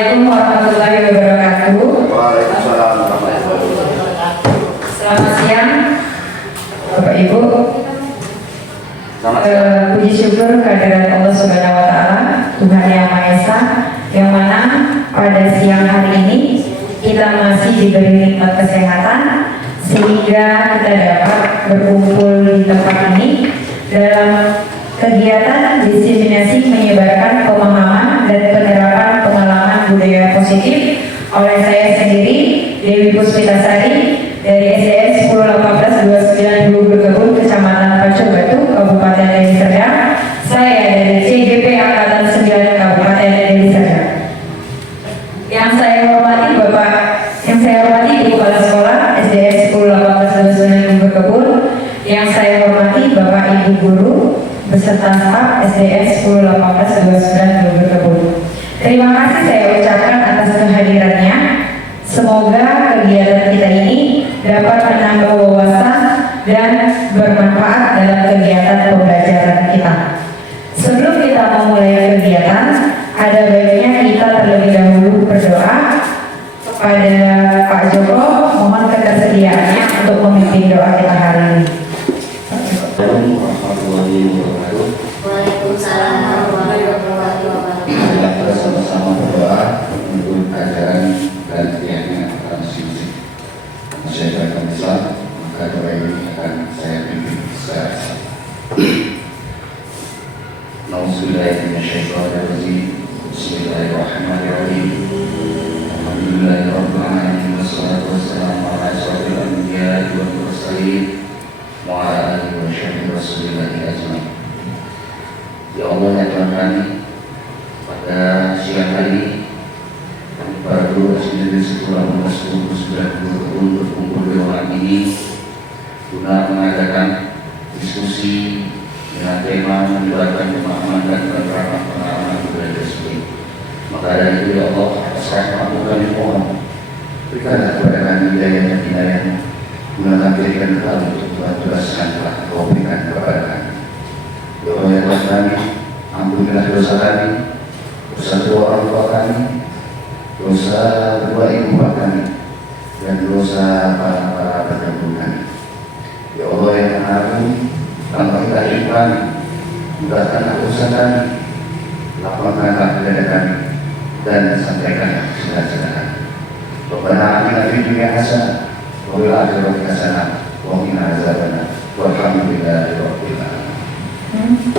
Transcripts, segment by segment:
Assalamualaikum warahmatullahi wabarakatuh. Waalaikumsalam warahmatullahi wabarakatuh. Selamat siang, Bapak Ibu. Puji syukur kehadirat Allah Subhanahu Wa Taala, Tuhan Yang Maha Esa, yang mana pada siang hari ini kita masih diberi nikmat kesehatan sehingga kita dapat berkumpul di tempat ini dalam kegiatan diseminasi menyebarkan pemahaman dan penerapan pengalaman budaya positif oleh saya sendiri, Dewi Puspitasari dari SDS 1018 29 Berkebun, Kecamatan Pancur Batu, Kabupaten Deli Serdang. Saya dari CGP Angkatan 9 Kabupaten Deli Serdang. Yang saya hormati Ibu Kepala Sekolah SDS 1018 29 Berkebun. Yang saya hormati Bapak Ibu Guru beserta staf SDS 1018 29 Berkebun. Terima kasih saya ucapkan atas kehadirannya. Semoga kegiatan kita ini dapat menambah wawasan dan bermanfaat dalam kegiatan pembelajaran kita. Sebelum kita memulai kegiatan, ada baiknya kita terlebih dahulu berdoa kepada Pak Joko. Mohon ketersediaannya untuk memimpin doa kita hari ini. Waalaikumsalam warahmatullahi wabarakatuh. Kita sama-sama berdoa untuk ajaran dan kegiatan masing-masing masyarakat Islam. Maka doa ini akan saya pimpin secara sah. Nauzubillahiminasyaitonirrajim. Bismillahirrahmanirrahim. Alhamdulillahirabbil alamin wassalatu wassalamu ala asyrofil anbiya'i wal mursalin wa ala alihi wa sahbihi rasulillahi ajmain. Ya Allah, ya Tuhan kami, pada siang hari ini kami para guru SD 1018 29 berkumpul di ruangan ini guna mengadakan diskusi dengan tema menyebarkan pemahaman dan penerapan pengalaman budaya tersebut. Maka dari itu ya Allah, atas rahmat-Mu kami mohon, berikanlah kepada kami hidayah dan hidayah-Mu, gunakan berikan kami untuk menjelaskan telah Kau berikan kepada kami. Ya Allah, ya Tuhan kami, ampunilah dosa kami, dosa kedua orang tua kami, dosa kedua ibu bapak kami, dan dosa para pendahulu kami. Ya Allah yang Maha Agung, tambahkanlah hidup kami, mudahkanlah urusan kami, lapangkanlah dada kami, dan sampaikanlah cita-cita kami. Rabbana atina fid dunya hasanah wa fil akhirati hasanah wa qina adzabannar. Walhamdulillahi rabbil alamin.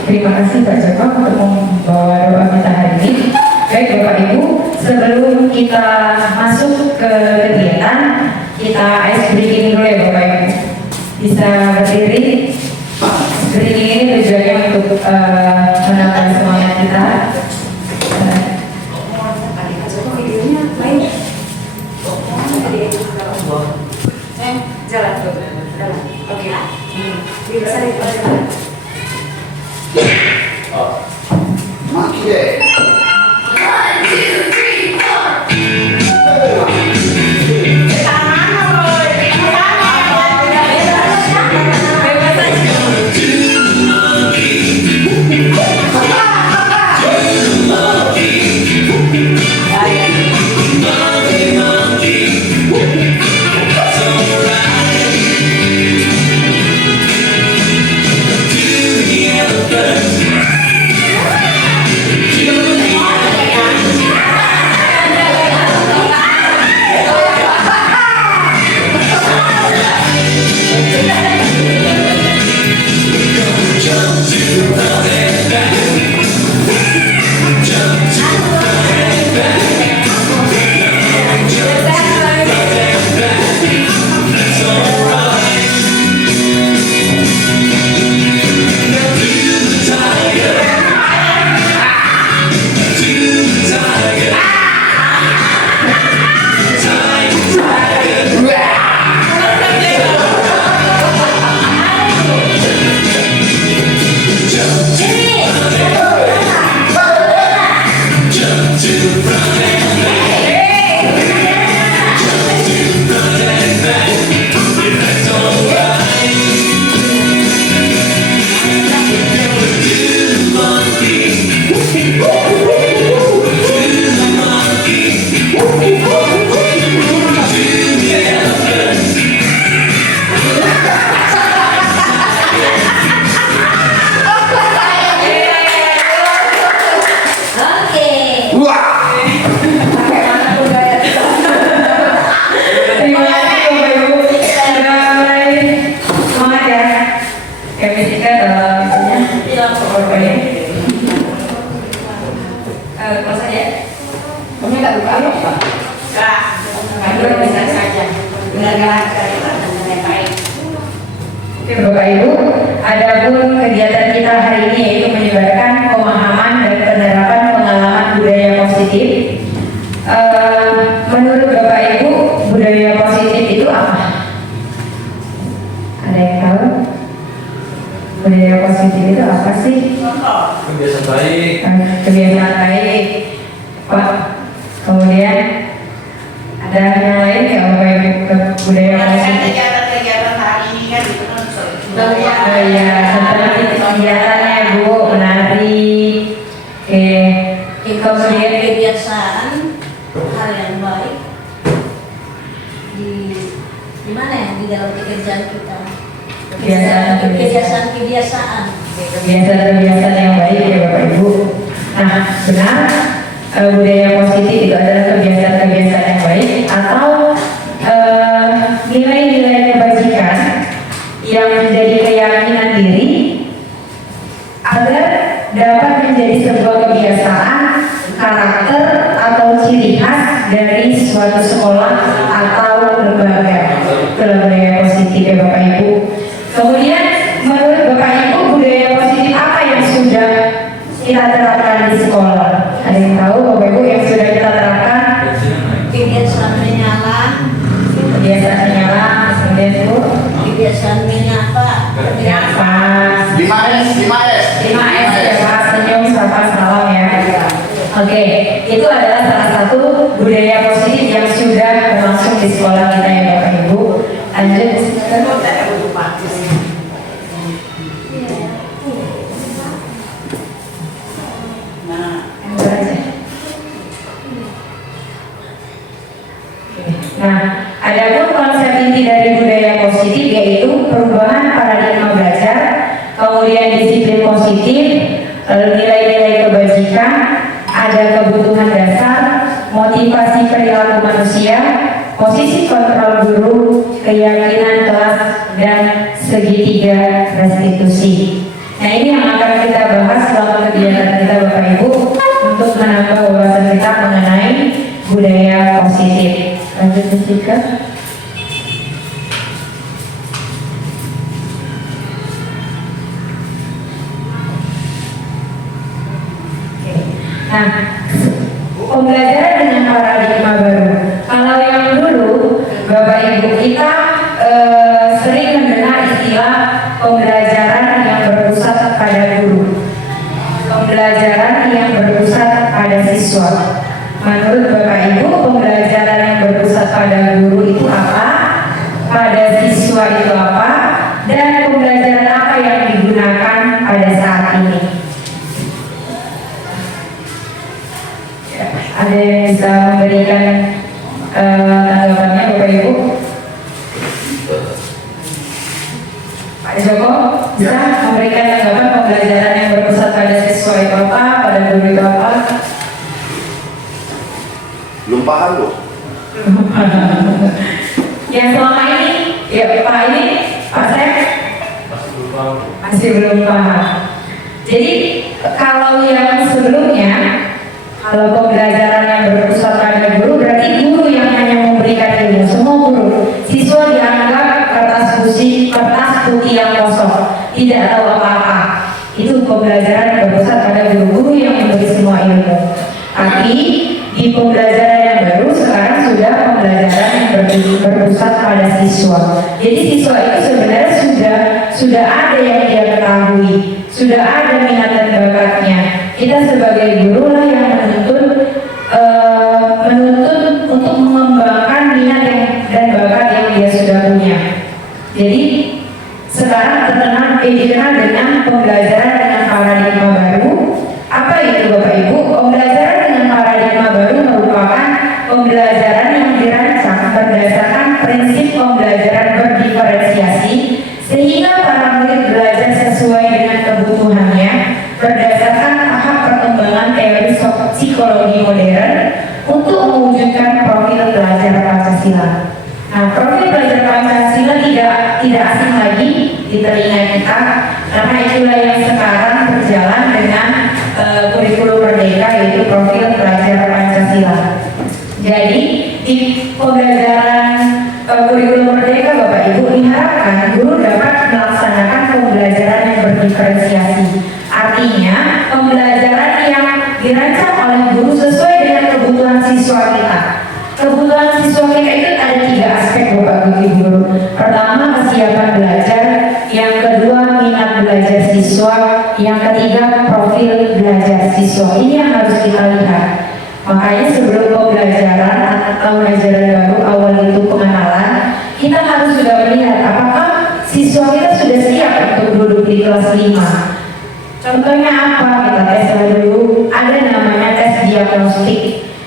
Terima kasih Pak Joko untuk membawa doa kita hari ini. Baik Bapak Ibu, sebelum kita masuk ke kegiatan, kita ice breaking dulu ya Bapak Ibu. Bisa berdiri. Breaking ini tujuannya untuk menambah semangat kita. Jalan. Oke. Bisa dijalan. Makin. 1, 2, 3, 4. Fisika dalam PowerPoint. Kalau saya, Kamu nggak buka apa? Aduh, bisa saja. Benar-benar dengan baik. Oke Bapak Ibu, adapun kegiatan kita hari ini yaitu menyebarkan pemahaman dan penerapan pengalaman budaya positif. Menurut Bapak Ibu, budaya positif itu apa? Ada yang tahu? Budaya positif itu apa sih? Kebiasaan baik. Kebiasaan baik, Pak. Kemudian ada yang lain ya Bapak Ibu budaya positif? Kegiatan-kegiatan hari ini kan itu kan Oh iya, seperti kegiatannya Bu, menari, kemudian kebiasaan hal yang baik di mana ya di dalam pekerjaan kita. Kebiasaan. kebiasaan-kebiasaan yang baik ya Bapak Ibu. Nah, benar budaya positif itu adalah kebiasaan-kebiasaan yang baik atau nilai-nilai kebajikan yang menjadi keyakinan diri agar dapat menjadi sebuah kebiasaan, karakter atau ciri khas dari suatu sekolah atau lembaga. Budaya positif ya Bapak Ibu. Kemudian menurut Bapak Ibu budaya positif apa yang sudah kita terapkan di sekolah? Ada yang tahu Bapak Ibu yang sudah kita terapkan? Kebiasaan menyala, Kebiasaan menyala, kemudian Bu, kebiasaan menyapa, menyapa. 5S 5S ya Pak, senyum, sapa, salam ya. Oke, itu adalah salah satu budaya positif yang sudah berlangsung di sekolah kita ya Bapak Ibu. Lanjut. Nah, adapun konsep inti dari budaya positif yaitu perubahan paradigma belajar, kemudian disiplin positif, lalu nilai-nilai kebajikan, ada kebutuhan dasar, motivasi perilaku manusia, posisi kontrol guru, keyakinan kelas, dan segitiga restitusi. Nah, ini yang akan kita bahas selama kegiatan kita Bapak Ibu untuk menambah wawasan kita mengenai budaya positif. Lanjut Jessica. Nah, pembelajaran dengan paradigma baru. Kalau yang dulu, Bapak Ibu kita sering mendengar istilah pembelajaran yang berpusat pada guru, pembelajaran yang berpusat pada siswa. Menurut Bapak Ibu, pembelajaran yang berpusat pada guru itu apa? Pada siswa itu apa? Dan pembelajaran apa yang digunakan pada saat ini? Ada yang bisa memberikan tanggapannya Bapak Ibu? Pak Joko bisa memberikan tanggapan pembelajaran yang berpusat pada siswa itu apa, pada guru itu apa? Belum paham loh. Yang selama ini, ya Pak Sep masih belum paham. Jadi kalau yang sebelumnya, kalau pembelajaran yang berpusat pada guru berarti guru yang hanya memberikan ilmu, semua guru. Siswa dianggap kertas putih yang kosong, tidak tahu apa-apa. Itu pembelajaran yang berpusat pada guru-guru yang memberi semua ilmu. Tapi di pembelajaran yang baru sekarang sudah pembelajaran yang berpusat pada siswa. Jadi siswa itu sebenarnya sudah ada yang dia ketahui, sudah ada minat dan bakatnya. Kita sebagai guru lah yang menuntut untuk mengembangkan minat dan bakat yang dia sudah punya. Jadi sekarang dikenal dengan pembelajaran dengan paradigma baru. Apa itu Bapak Ibu? Pembelajaran dengan paradigma baru merupakan pembelajaran yang dirancang berdasarkan prinsip pembelajaran berdiferensiasi sehingga para murid belajar sesuai dengan kebutuhannya berdasarkan tahap perkembangan teori psikologi modern untuk mewujudkan profil pelajar Pancasila. Nah, profil pelajar Pancasila tidak asing lagi di telinga kita, berdiferensiasi. Artinya, pembelajaran yang dirancang oleh guru sesuai dengan kebutuhan siswa kita. Kebutuhan siswa kita itu ada 3 aspek Bapak Ibu. Pertama, kesiapan belajar. Yang kedua, minat belajar siswa. Yang ketiga, profil belajar siswa. Ini yang harus kita lihat. Makanya sebelum pembelajaran atau ajaran baru awal itu pengenalan, kita harus sudah melihat apakah siswa kita sudah siap untuk duduk di kelas 5. Contohnya apa? Kita tes dulu. Ada namanya tes diagnostik,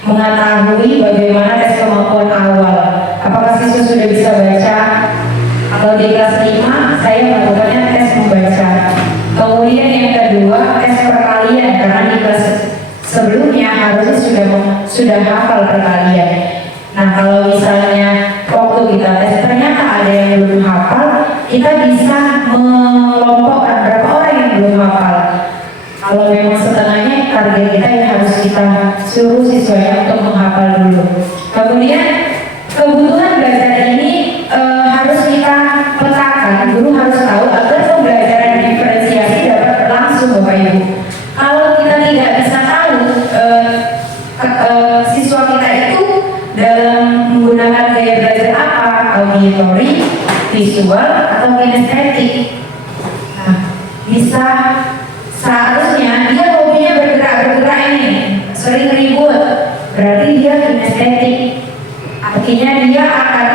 mengetahui bagaimana tes kemampuan awal. Apakah siswa sudah bisa baca? Kalau di kelas 5, saya melakukannya tes membaca. Kemudian yang kedua, tes perkalian, karena di kelas sebelumnya harusnya sudah hafal perkalian. Nah, kalau misalnya waktu kita tes ternyata ada yang belum hafal, kita bisa mengelompokkan berapa orang yang belum hafal. Kalau memang setengahnya, target kita yang harus kita suruh siswanya untuk menghafal dulu. Kemudian kebutuhan belajar ini harus kita petakan. Guru harus tahu agar pembelajaran diferensiasi dapat berlangsung, Bapak Ibu. Kalau kita tidak bisa tahu siswa kita itu dalam menggunakan gaya belajar apa, auditory, visual, atau kinestetik. Nah, bisa seharusnya dia hobinya bergerak ini, sering ribut, berarti dia kinestetik. Artinya dia akan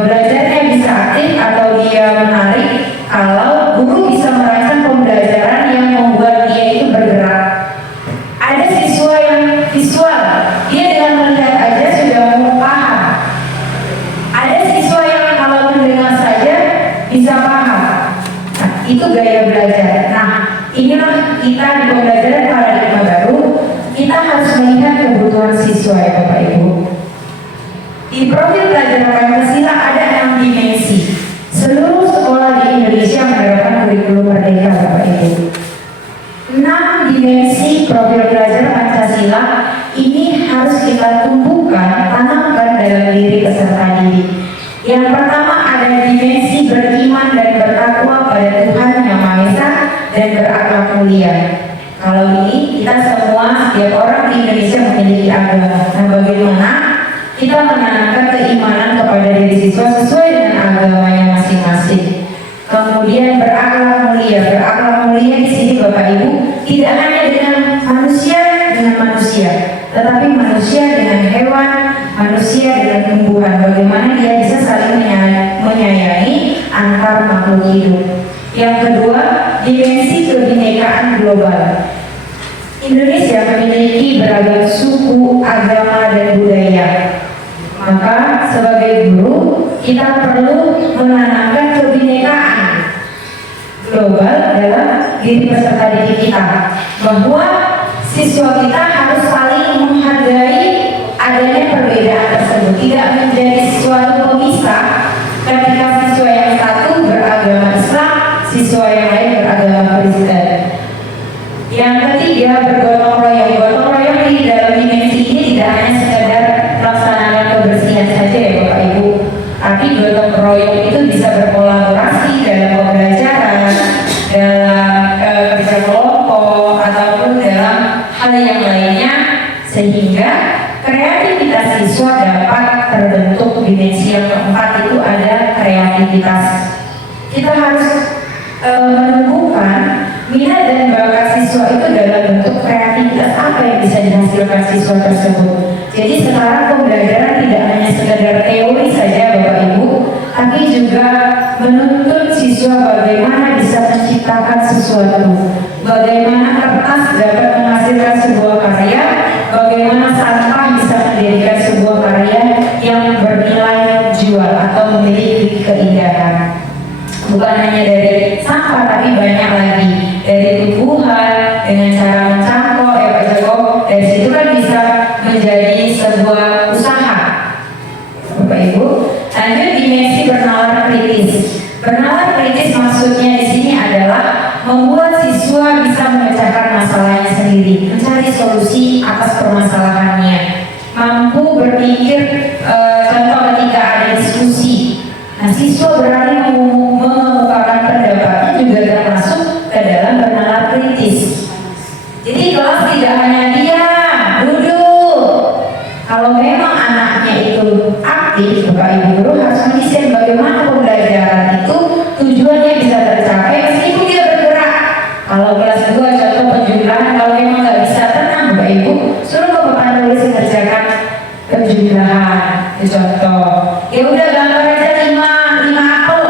belajarnya bisa aktif atau dia menarik kalau guru bisa merancang pembelajaran yang membuat dia itu bergerak. Ada siswa yang visual, dia dengan melihat aja sudah mau paham. Ada siswa yang kalau mendengar saja bisa paham. Nah, itu gaya belajar. Nah, inilah kita di pembelajaran paradigma baru, kita harus melihat kebutuhan siswa ya Bapak Ibu. Di profil pelajaran Pancasila ada 6 dimensi. Seluruh sekolah di Indonesia menerapkan kurikulum merdeka Bapak Ibu. 6 dimensi profil pelajaran Pancasila ini harus kita tumbuhkan, tanamkan dalam diri peserta didik. Yang pertama ada dimensi beriman dan bertakwa pada Tuhan Yang Maha Esa dan berakhlak mulia. Kalau ini kita semua, setiap orang di Indonesia memiliki agama. Nah, bagaimana kita menanamkan keimanan kepada diri siswa sesuai dengan agamanya masing-masing. Kemudian berakhlak mulia. Berakhlak mulia di sini Bapak Ibu tidak hanya dengan manusia, tetapi manusia dengan hewan, manusia dengan tumbuhan. Bagaimana dia bisa saling menyayangi antar makhluk hidup. Yang kedua, dimensi kebinekaan global. Indonesia memiliki beragam suku, agama, dan budaya. Maka sebagai guru kita perlu menanamkan kebinekaan global dalam diri peserta didik kita, bahwa siswa kita harus saling menghargai adanya perbedaan tersebut, tidak menjadi suatu pemisah ketika siswa yang satu beragama Islam, siswa yang lain beragama Kristen. Yang ketiga, bergotong royong. Gotong royong di dalam dimensi ini tidak hanya sekedar melaksanakan kebersihan saja ya Bapak Ibu, tapi gotong royong itu bisa berkolaborasi dalam pembelajaran, dalam kerja kelompok, ataupun dalam hal yang lainnya, sehingga kreativitas siswa dapat terbentuk. Dimensi yang keempat itu ada kreativitas. Kita harus menumbuhkan minat dan bakat siswa itu dalam bentuk kreativitas apa yang bisa dihasilkan siswa tersebut. Jadi sekarang pembelajaran tidak hanya sekedar teori saja Bapak Ibu, tapi juga menuntut siswa bagaimana bisa menciptakan sesuatu, bagaimana kertas dapat menghasilkan sebuah karya, bagaimana sampah bisa mendirikan sebuah karya yang bernilai jual atau memiliki keindahan. Bukan hanya dari sampah, tapi banyak lagi dari tumbuhan dengan cara mencangkok ya Pak Joko. Dari situ kan bisa menjadi sebuah usaha, Bapak Ibu. Lanjut dimensi bernalar kritis. Bernalar kritis maksudnya di sini adalah membuat siswa bisa memecahkan masalahnya sendiri, mencari solusi atas permasalahannya, mampu berpikir. Contoh ketika ada diskusi, nah siswa berani mengemukakan pendapatnya juga termasuk ke Kalau kelas 2 contoh penjumlahan, kalau memang nggak bisa tenang Bapak Ibu, suruh ke papan tulis mengerjakan penjumlahan. Itu contoh. Ya udah gambar aja 5 apel.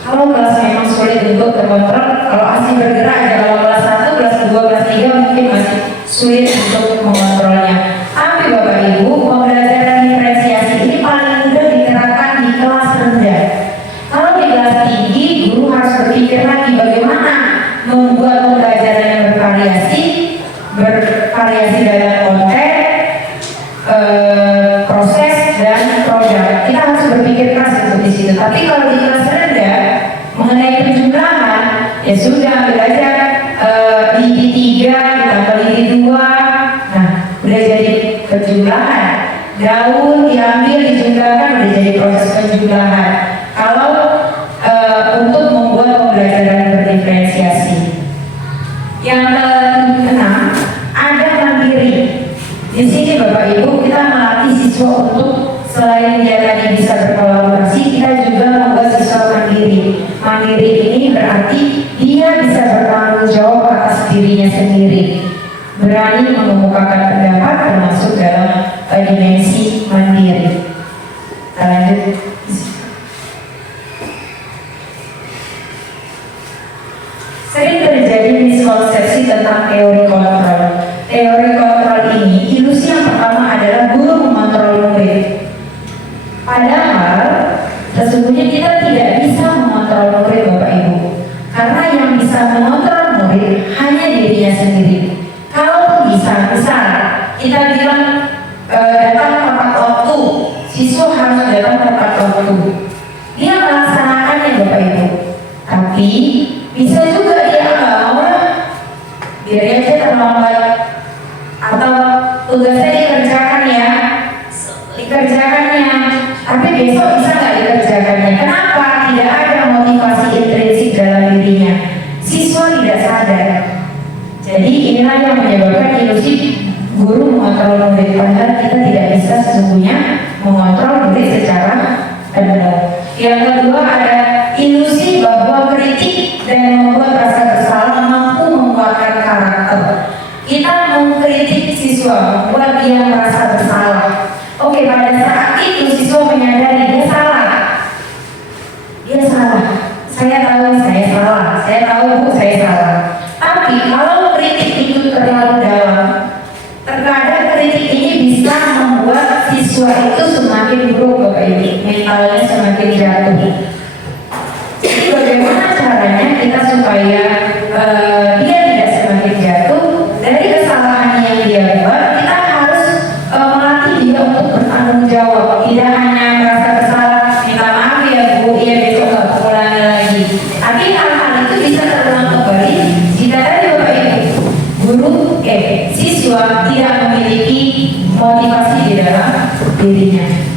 Kalau kelas memang sulit untuk terkontrol, kalau asli bergerak aja. Kalau kelas 1, kelas 2, kelas 3 mungkin masih sulit untuk mengontrolnya. Tapi Bapak Ibu, pembelajaran diferensiasi ini paling mudah diterapkan di kelas rendah. Kalau di kelas tinggi, guru harus berpikir lagi bagaimana membuat pembelajaran yang bervariasi dalam konten, proses dan produk. Kita harus berpikir keras untuk di situ. Tapi kalau di kelas rendah mengenai penjumlahan, ya sudah belajar lidi 3 ditambah lidi 2, nah udah jadi penjumlahan. Daun diambil dijumlahkan udah jadi proses penjumlahan. Kalau untuk membuat pembelajaran berdiferensiasi. Yang keenam, ada mandiri. Di sini Bapak Ibu kita melatih siswa untuk selain dia tadi bisa berkolaborasi, kita juga membuat siswa mandiri. Mandiri ini berarti dia bisa bertanggung jawab atas dirinya sendiri, berani mengemukakan pendapat termasuk dalam dimensi mandiri. Kita lanjut. Sering terjadi miskonsepsi tentang teori kontrol. Teori kontrol ini, ilusi yang pertama adalah guru mengontrol murid. Padahal sesungguhnya kita tidak bisa mengontrol murid Bapak Ibu, karena yang bisa mengontrol murid hanya dirinya sendiri. Kalau bisa, misal kita bilang datang tepat waktu, siswa harus datang tepat waktu. Dia melaksanakannya Bapak Ibu, tapi bisa juga dia nggak mau lah, biar aja terlambat, atau tugasnya dikerjakannya, tapi besok bisa nggak dikerjakannya. Kenapa? Tidak ada motivasi intrinsik dalam dirinya. Siswa tidak sadar. Jadi inilah yang menyebabkan ilusi guru mengontrol murid, padahal kita tidak bisa sesungguhnya mengontrol murid secara benar. Yang kedua ada ilusi bahwa kritik dan membuat rasa bersalah mampu menguatkan karakter. Kita mengkritik siswa, membuat dia merasa bersalah. Oke, pada saat itu siswa menyadari dia salah. Saya tahu saya salah. Saya tahu Bu, saya salah. Tapi kalau kritik itu terlalu dalam, terkadang kritik ini bisa membuat siswa itu semakin buruk Bapak Ibu, mentalnya semakin jatuh. Jadi bagaimana caranya kita supaya dia tidak semakin jatuh dari kesalahan yang dia buat? Kita harus melatih dia untuk bertanggung jawab, tidak hanya merasa bersalah, minta maaf ya Bu, ya besok nggak mengulangi lagi. Tapi hal-hal itu bisa terulang kembali jika tadi Bapak Ibu guru siswa tidak memiliki motivasi di dalam dirinya.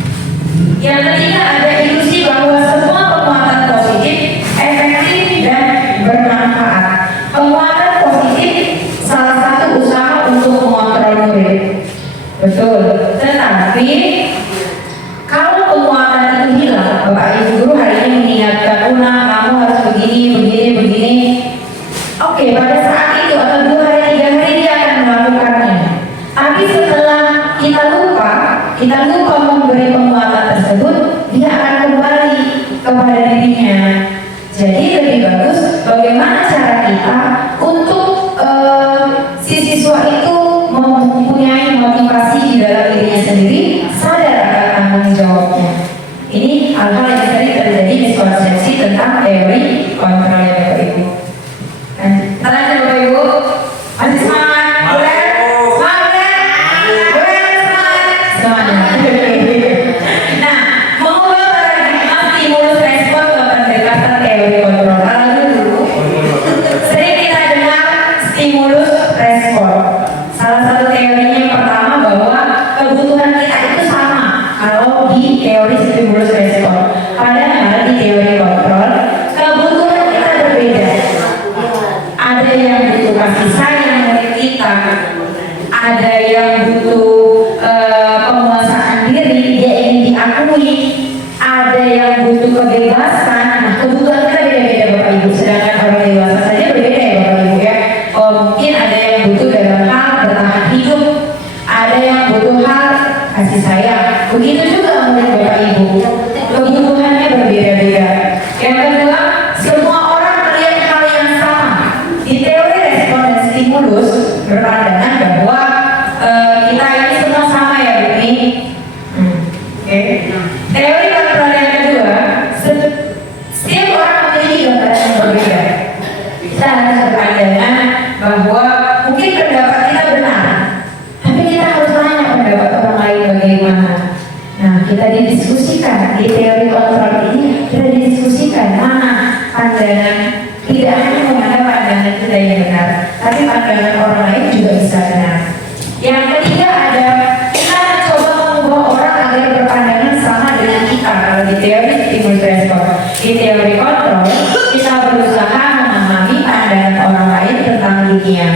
Yang ketiga ada ilusi bahwa semua penguatan positif efektif dan bermanfaat. Penguatan positif salah satu usaha untuk mengontrol murid, betul. Tetapi kalau penguatan itu hilang, Bapak Ibu guru hari ini mengingatkan ulang, kamu harus begini. Oke, pada saat itu atau 2 hari 3 hari dia akan melakukannya. Tapi setelah kita lupa memberi penguatan tersebut, dia akan kembali kepada dirinya. Jadi lebih bagus bagaimana cara kita untuk si siswa itu mempunyai motivasi di dalam dirinya sendiri, sadar akan tanggung jawabnya. Ini hal-hal yang sering terjadi miskonsepsi tentang teori kontrol ya Bapak Ibu. Tenang ya Bapak Ibu, masih semangat? Boleh? Semangat? Nah, mengubah paradigma stimulus respon ke pendekatan teori kontrol. Kalau dulu sering kita dengar stimulus respon. Salah satu teorinya yang pertama bahwa kebutuhan kita itu sama kalau di teori stimulus respon. Padahal di teori kontrol kebutuhan kita berbeda. Ada yang butuh kasih sayang dari kita, ada yang butuh penguasaan diri, dia ingin diakui, ada yang butuh kebebasan. Nah, kebutuhan kita beda-beda Bapak Ibu, sedangkan orang dewasa saja berbeda ya Bapak berpandangan bahwa kita ini semua sama ya Bu Mi. Oke. Teori kontrol yang kedua, setiap orang memiliki gambaran yang berbeda. Kita harus berpandangan bahwa mungkin pendapat kita benar, tapi kita harus tanya pendapat orang lain bagaimana. Nah, kita didiskusikan di teori kontrol ini, kita didiskusikan mana pandangan, tidak hanya mengenai pandangan kita yang benar, tapi pandangan orang lain juga bisa benar. Yang ketiga ada kita coba mengubah orang agar berpandangan sama dengan kita. Kalau di teori stimulus respon, di teori kontrol kita berusaha memahami pandangan orang lain tentang dunia.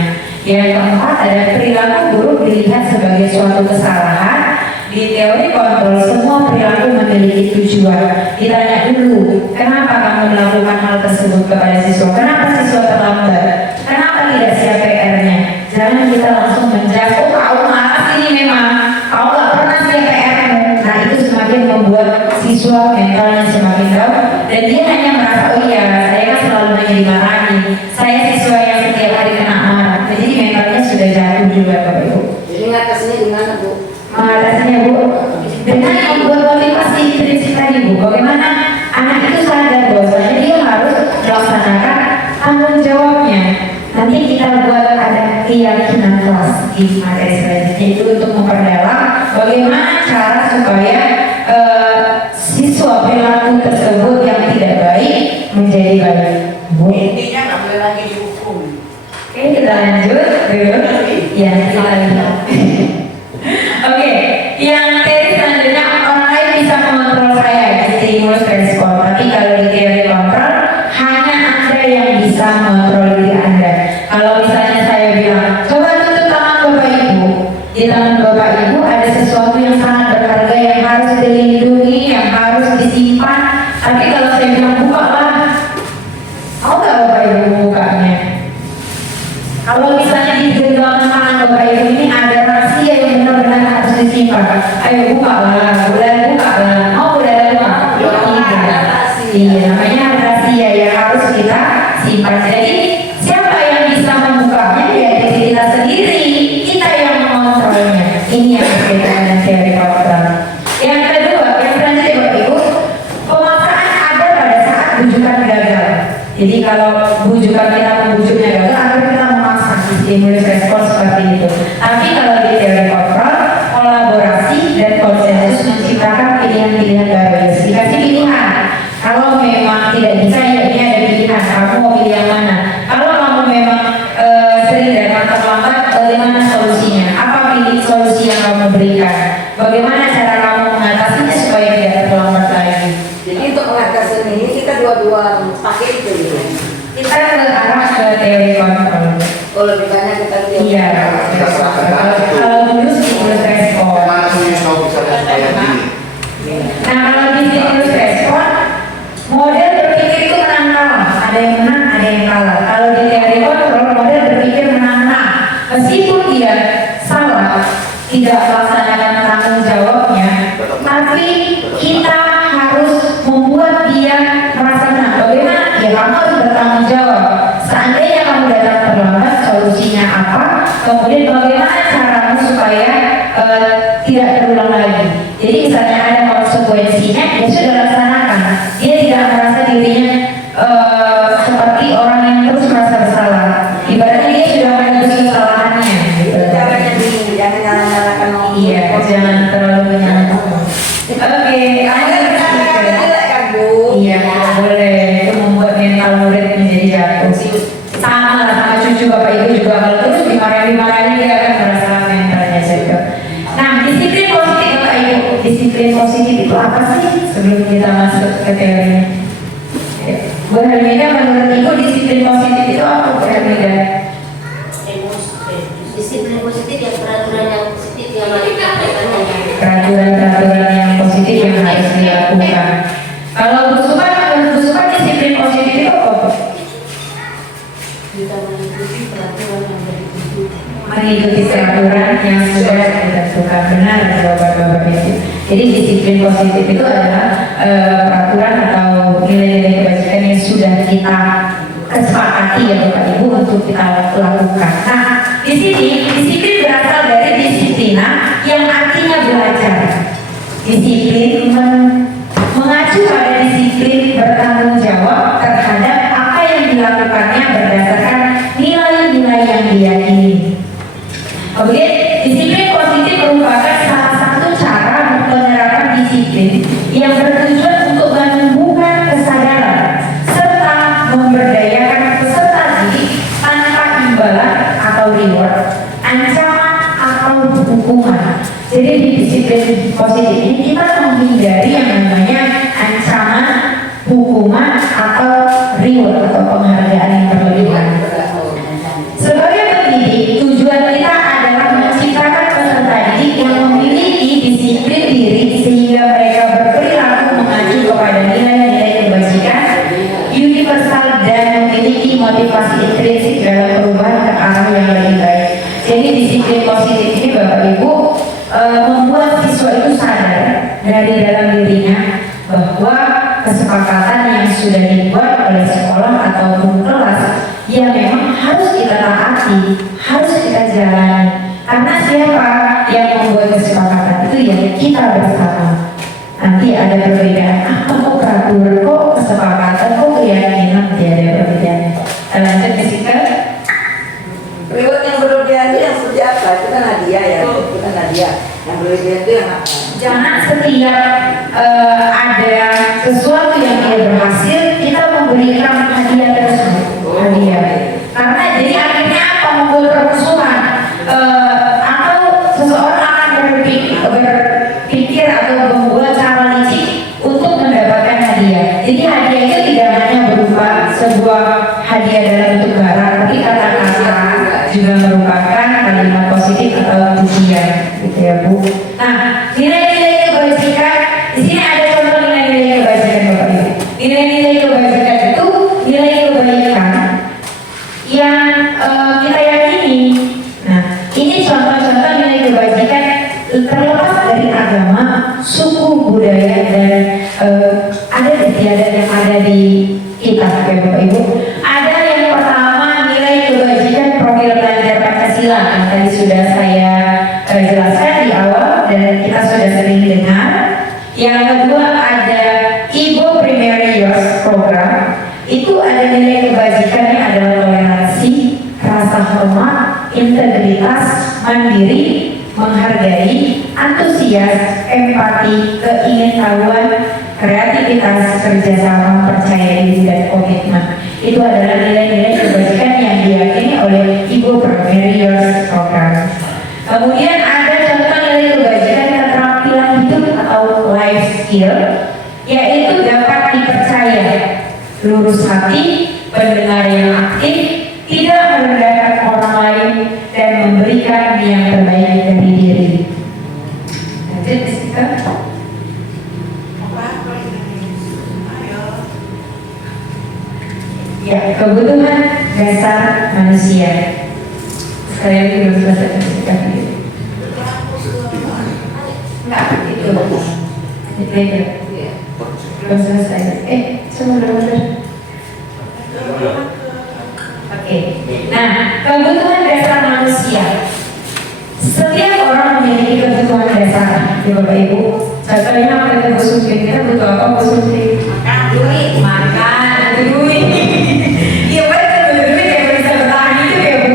Yang keempat ada perilaku buruk dilihat sebagai suatu kesalahan. Di teori kontrol semua perilaku memiliki tujuan. Ditanya dulu, kenapa kamu melakukan hal tersebut kepada siswa? Kenapa siswa terlambat? Kenapa tidak siap PR-nya? Jangan kita langsung menjudge, oh kamu malas ini memang, kamu gak pernah siap PR-nya. Nah itu semakin membuat siswa mentalnya semakin down, dan dia hanya merasa, oh iya saya kan selalu hanya dimarahi, saya siswa yang setiap hari kena marah. Jadi mentalnya sudah jatuh juga Bapak Ibu. Jadi ngatasinnya gimana Bu? Mengatasinya Bu, dengan membuat motivasi intrinsik tadi Bu, bagaimana anak itu sadar bahwasanya dia harus melaksanakan tanggung jawabnya. Nanti kita buat ada keyakinan kelas di materi selanjutnya, itu untuk memperdalam bagaimana cara supaya siswa perilaku tersebut yang tidak baik menjadi baik. Bu, Intinya nggak boleh lagi dihukum. oke kita lanjut dulu. Ya kita lihat. Oke, yang teori selanjutnya orang lain bisa mengontrol saya di stimulus respon, tapi kalau di teori kontrol hanya Anda yang bisa mengontrol diri Anda. Kalau misalnya saya bilang, coba tutup tangan Bapak Ibu, di tangan Bapak Ibu ada sesuatu yang sangat berharga yang harus dilindungi, yang harus disimpan. Tapi kalau saya bilang buka lah, mau nggak Bapak Ibu bukanya? Kalau misalnya di genggaman tangan Bapak Ibu ini ada rahasia yang benar-benar harus disimpan, ayo buka lah, buka lah, mau buka? Iya, namanya rahasia yang harus kita simpan. Jadi siapa yang bisa membukanya? Ya diri kita sendiri, kita yang mengontrolnya. Ini yang berkaitan dengan teori kontrol. Yang kedua, yang selanjutnya Bapak Ibu, pemaksaan ada pada saat bujukan gagal. Jadi kalau bujukan kita membujuknya gagal, agar kita memaksa stimulus respon seperti itu. Tapi kalau di teori kontrol, kolaborasi dan konsensus menciptakan pilihan-pilihan baru. Dikasih pilihan. Kalau memang tidak bisa, ya ini ada pilihan. Kamu mau pilih yang mana? Kalau kamu memang sering dan terlambat, bagaimana solusinya? Apa pilih solusi yang kamu berikan? Bagaimana cara kamu mengatasinya supaya tidak terlambat lagi? Jadi untuk mengatasi ini kita dua-dua pakai itu gitu. Kita ke arah ke teori kontrol. Oh lebih banyak kita lihat. Iya. Kalau dulu stimulus respon. Mana sih kau bisa kayak gini? Nah kalau di stimulus respon, model berpikir itu menang kalah. Ada yang menang, ada yang kalah. Kalau di teori kontrol, model berpikir menang kalah. Meskipun dia salah, tidak melaksanakan tanggung jawabnya, tapi kita harus membuat dia merasa menang. Bagaimana? Ya kamu harus bertanggung jawab. Seandainya kamu datang terlambat, solusinya apa? Kemudian bagaimana caramu supaya tidak terulang lagi? Jadi misalnya ada konsekuensinya, ya sudah laksanakan. Dia tidak merasa dirinya seperti orang yang terus merasa bersalah. Ibaratnya dia sudah menebus kesalahannya. Gitu. Caranya begini, jangan nyala-nyalakan orang. Iya, jangan terlalu menyalahkan. Oke, Ada cara-cara jelek kan Bu? iya boleh. Itu membuat mental murid menjadi jatuh. Sama lah sama cucu Bapak Ibu juga, kalau terus dimarahin dia akan merasa mentalnya jatuh. Nah, disiplin positif Bapak Ibu. Disiplin positif itu apa sih? Sebelum kita masuk ke teorinya. Bu Hermida, menurut Ibu disiplin positif itu apa Bu Hermida? Disiplin positif yang peraturan yang positif yang harus dilakukan. Peraturan-peraturan yang positif yang harus dilakukan. Kalau Bu Supan, menurut Bu Supan disiplin positif itu apa Bu? Kita mengikuti peraturan yang berikut. Mengikuti peraturan yang sudah ditentukan. Benar jawaban Bapak Ibu. Jadi disiplin positif itu adalah peraturan atau nilai-nilai kebajikan yang sudah kita kesepakati ya Bapak Ibu untuk kita lakukan. Nah, di sini disiplin yang bertujuan untuk menumbuhkan kesadaran serta memberdayakan peserta didik tanpa imbalan atau reward, ancaman atau hukuman. Jadi di disiplin positif ini kita menghindari yang namanya ancaman, hukuman atau reward atau penghargaan yang berlebihan. Sebagai pendidik, tujuan kita adalah menciptakan peserta didik yang memiliki disiplin diri sehingga mereka berperilaku mengacu kepada nilai-nilai kebajikan universal dan memiliki motivasi intrinsik dalam perubahan ke arah yang lebih baik. Jadi disiplin positif ini Bapak Ibu membuat siswa itu sadar dari dalam dirinya bahwa kesepakatan yang sudah dibuat oleh sekolah ataupun kelas ya memang harus kita taati, harus kita jalani. Karena siapa yang membuat kesepakatan itu ya kita bersama. Nanti ada perbedaan, kok peraturan, kok kesepakatan, kok keyakinan, tidak ada perbedaan. Kita lanjut ke situ. Reward yang berlebihan itu yang seperti apa? Itu kan hadiah ya, itu kan hadiah. Yang berlebihan itu yang apa? Jangan setiap ada sesuatu yang dia berhasil kita memberikan hadiah tersebut. Hadiah. Karena jadi akhirnya apa, membuat permusuhan atau seseorang akan berpikir atau membuat cara licik untuk mendapatkan hadiah. Jadi hadiah itu tidak hanya berupa sebuah hadiah dalam bentuk barang, tapi kata-kata juga merupakan kalimat positif atau pujian, gitu ya Bu. Nah, nilai-nilai kebajikan di sini ada contoh nilai-nilai kebajikan Bapak Ibu. Nilai-nilai kebajikan itu nilai kebaikan yang kita yakini. Nah, ini contoh-contoh nilai kebajikan terlepas dari agama, suku, budaya dan ada istiadat yang ada di kita, ya Bapak Ibu. Ada yang pertama nilai kebajikan profil belajar Pancasila yang tadi sudah saya jelaskan di awal dan kita sudah sering dengar. Yang kedua ada Ibu Primary Years Program. Itu ada nilai kebajikannya adalah toleransi, rasa hormat, integritas, mandiri, menghargai, antusias, empati, keingintahuan, kreativitas, kerjasama, percaya diri dan komitmen. Itu adalah nilai-nilai kebajikan yang diyakini oleh Ibu Primary Years Program. Kemudian ada contoh nilai kebajikan keterampilan hidup atau life skill, yaitu dapat dipercaya, lurus hati, pendengar yang aktif, tidak merendahkan orang lain, dan memberikan yang terbaik dari diri. Lanjut, Sister. Ya, kebutuhan dasar manusia. Sekali lagi belum selesai menjelaskan diri. Enggak, itu aja. Belum selesai. Sebentar. Oke. Nah, kebutuhan dasar manusia. Setiap orang memiliki kebutuhan dasar, ya Bapak Ibu. Contohnya apa itu Bu Supri? Kita butuh apa Bu Supri? Duit. Makan, duit. Iya betul, duit yang bisa bertahan hidup ya Bu.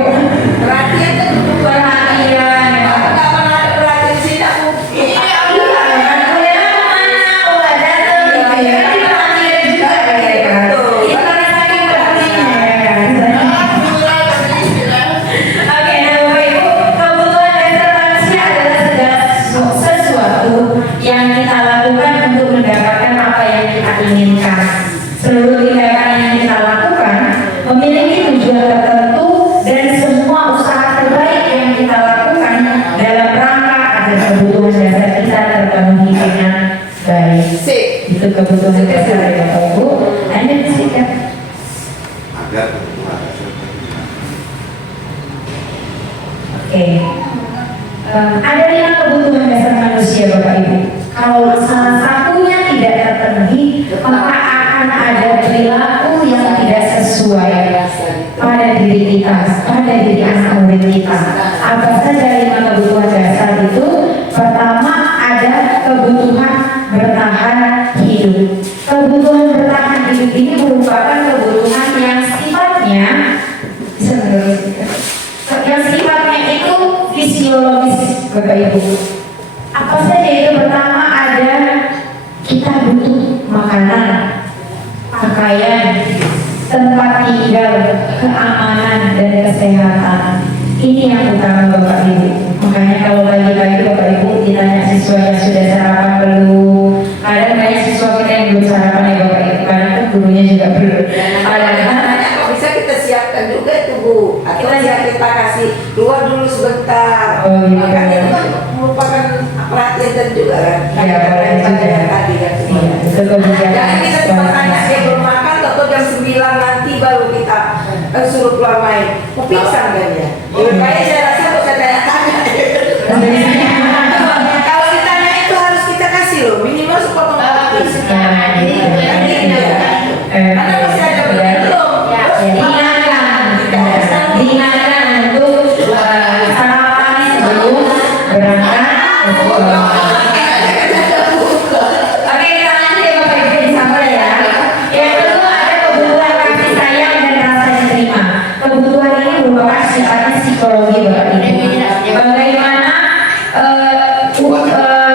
Perhatian itu kebutuhan Perhatian. Nggak pernah ada perhatian sih, aku. Iya, kuliah mana? Oh, ada tuh gitu ya. Kan diperhatikan juga ya kan. Itu karena saking pentingnya ya kan. Oke, nah Bapak Ibu, kebutuhan dasar manusia adalah segala sesuatu yang kita lakukan untuk mendapatkan apa yang kita inginkan. Seluruh tindakan yang kita lakukan memiliki tujuan tertentu dan semua usaha terbaik yang kita lakukan dalam rangka agar kebutuhan dasar kita terpenuhi dengan baik. Sip. Itu kebutuhan dasar ya Bapak Ibu. Lanjut sikat. Agar Oke. Ada 5 kebutuhan dasar manusia Bapak Ibu. Kalau salah satunya tidak terpenuhi, maka akan ada perilaku yang tidak sesuai pada diri kita, pada diri anak murid kita. Apa saja 5 kebutuhan dasar itu? Pertama ada kebutuhan bertahan hidup. Kebutuhan bertahan hidup ini merupakan kebutuhan yang sifatnya itu fisiologis Bapak Ibu. Apa saja itu? Pertama ada tempat tinggal, keamanan dan kesehatan. Ini yang utama Bapak Ibu. Makanya kalau pagi-pagi Bapak Ibu ditanya siswanya sudah sarapan belum, kadang banyak siswa kita yang belum sarapan ya Bapak Ibu, kadang kan gurunya juga belum. Kadang-kadang bisa kita siapkan juga itu Bu, atau kita kasih keluar dulu sebentar. Oh, iya. Makanya itu kan merupakan perhatian juga kan. Iya, boleh juga. Tadi kan. Iya, itu kebijakan. Jangan kita cuma tanya dia belum makan atau jam 9 nanti baru kita suruh keluar main. Mau pingsan kan ya? Kayaknya saya rasa kok saya tanya-tanya. Kalau ditanya itu harus kita kasih loh, minimal sepotong roti. Karena masih ada belum. Diingatkan untuk sarapan sebelum berangkat ke sekolah. Oke, kita lanjut ya Bapak Ibu, disampaikan ya. Yang kedua ada kebutuhan kasih sayang dan rasa diterima. Kebutuhan ini merupakan sifatnya psikologi Bapak Ibu. Bagaimana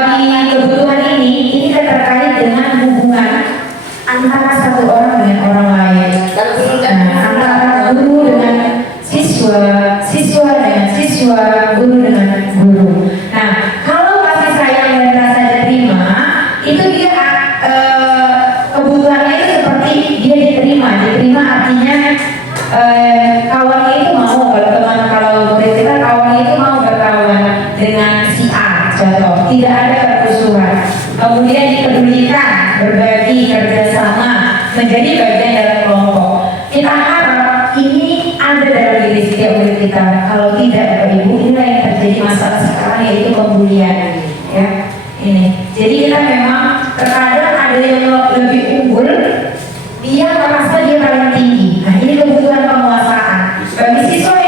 di kebutuhan ini terkait dengan hubungan antara satu orang dengan orang lain. Antara guru dengan siswa, siswa dengan siswa, guru dengan guru. Nah, kalau kasih sayang dan rasa diterima, itu dia kebutuhannya itu seperti dia diterima. Diterima artinya kawannya itu mau, kalau murid kita kawannya itu mau berkawan dengan si A, contoh, tidak ada permusuhan. Kemudian dipedulikan, berbagi, kerjasama, menjadi bagian dalam kelompok. Kita harap ini ada dalam diri setiap murid kita. Kalau tidak, Bapak Ibu, inilah yang terjadi masalah sekarang, yaitu pembulian. Ya, ini. Jadi kita memang terkadang ada yang lebih unggul, dia merasa dia paling tinggi. Nah, ini kebutuhan penguasaan. Bagi siswa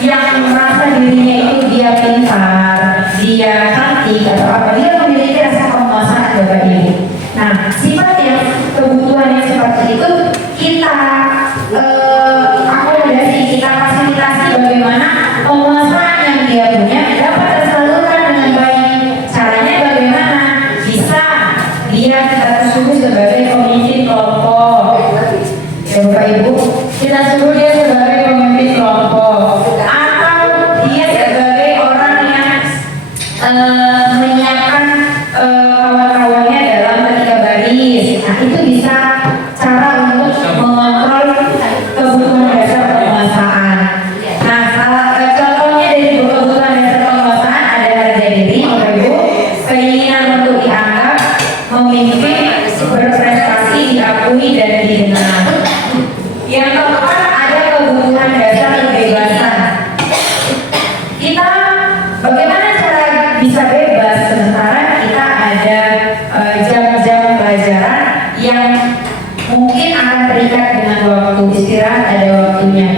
yang merasa dirinya itu dia pintar, dia cantik atau apa, dia memiliki rasa penguasaan Bapak Ibu. Nah, sifat yang kebutuhan yang seperti itu kita akomodasi, kita fasilitasi bagaimana penguasaan yang dia punya dapat tersalurkan dengan baik. Caranya bagaimana? Bisa dia kita suruh sebagai pemimpin kelompok. Ya Bapak Ibu, kita suruh dia sebagai pemimpin kelompok, atau dia sebagai orang yang menyiapkan kawan-kawannya dalam ketiga baris. Nah, itu bisa cara untuk mengontrol kebutuhan dasar penguasaan. Nah, contohnya dari kebutuhan dasar penguasaan ada harga diri, Bapak Ibu, keinginan untuk dianggap, memimpin, berprestasi, diakui dan didengar. Yang keempat ada kebutuhan dasar kebebasan. Kita bagaimana cara bisa bebas sementara kita ada jam-jam pelajaran yang mungkin akan terikat dengan waktu istirahat, ada waktunya.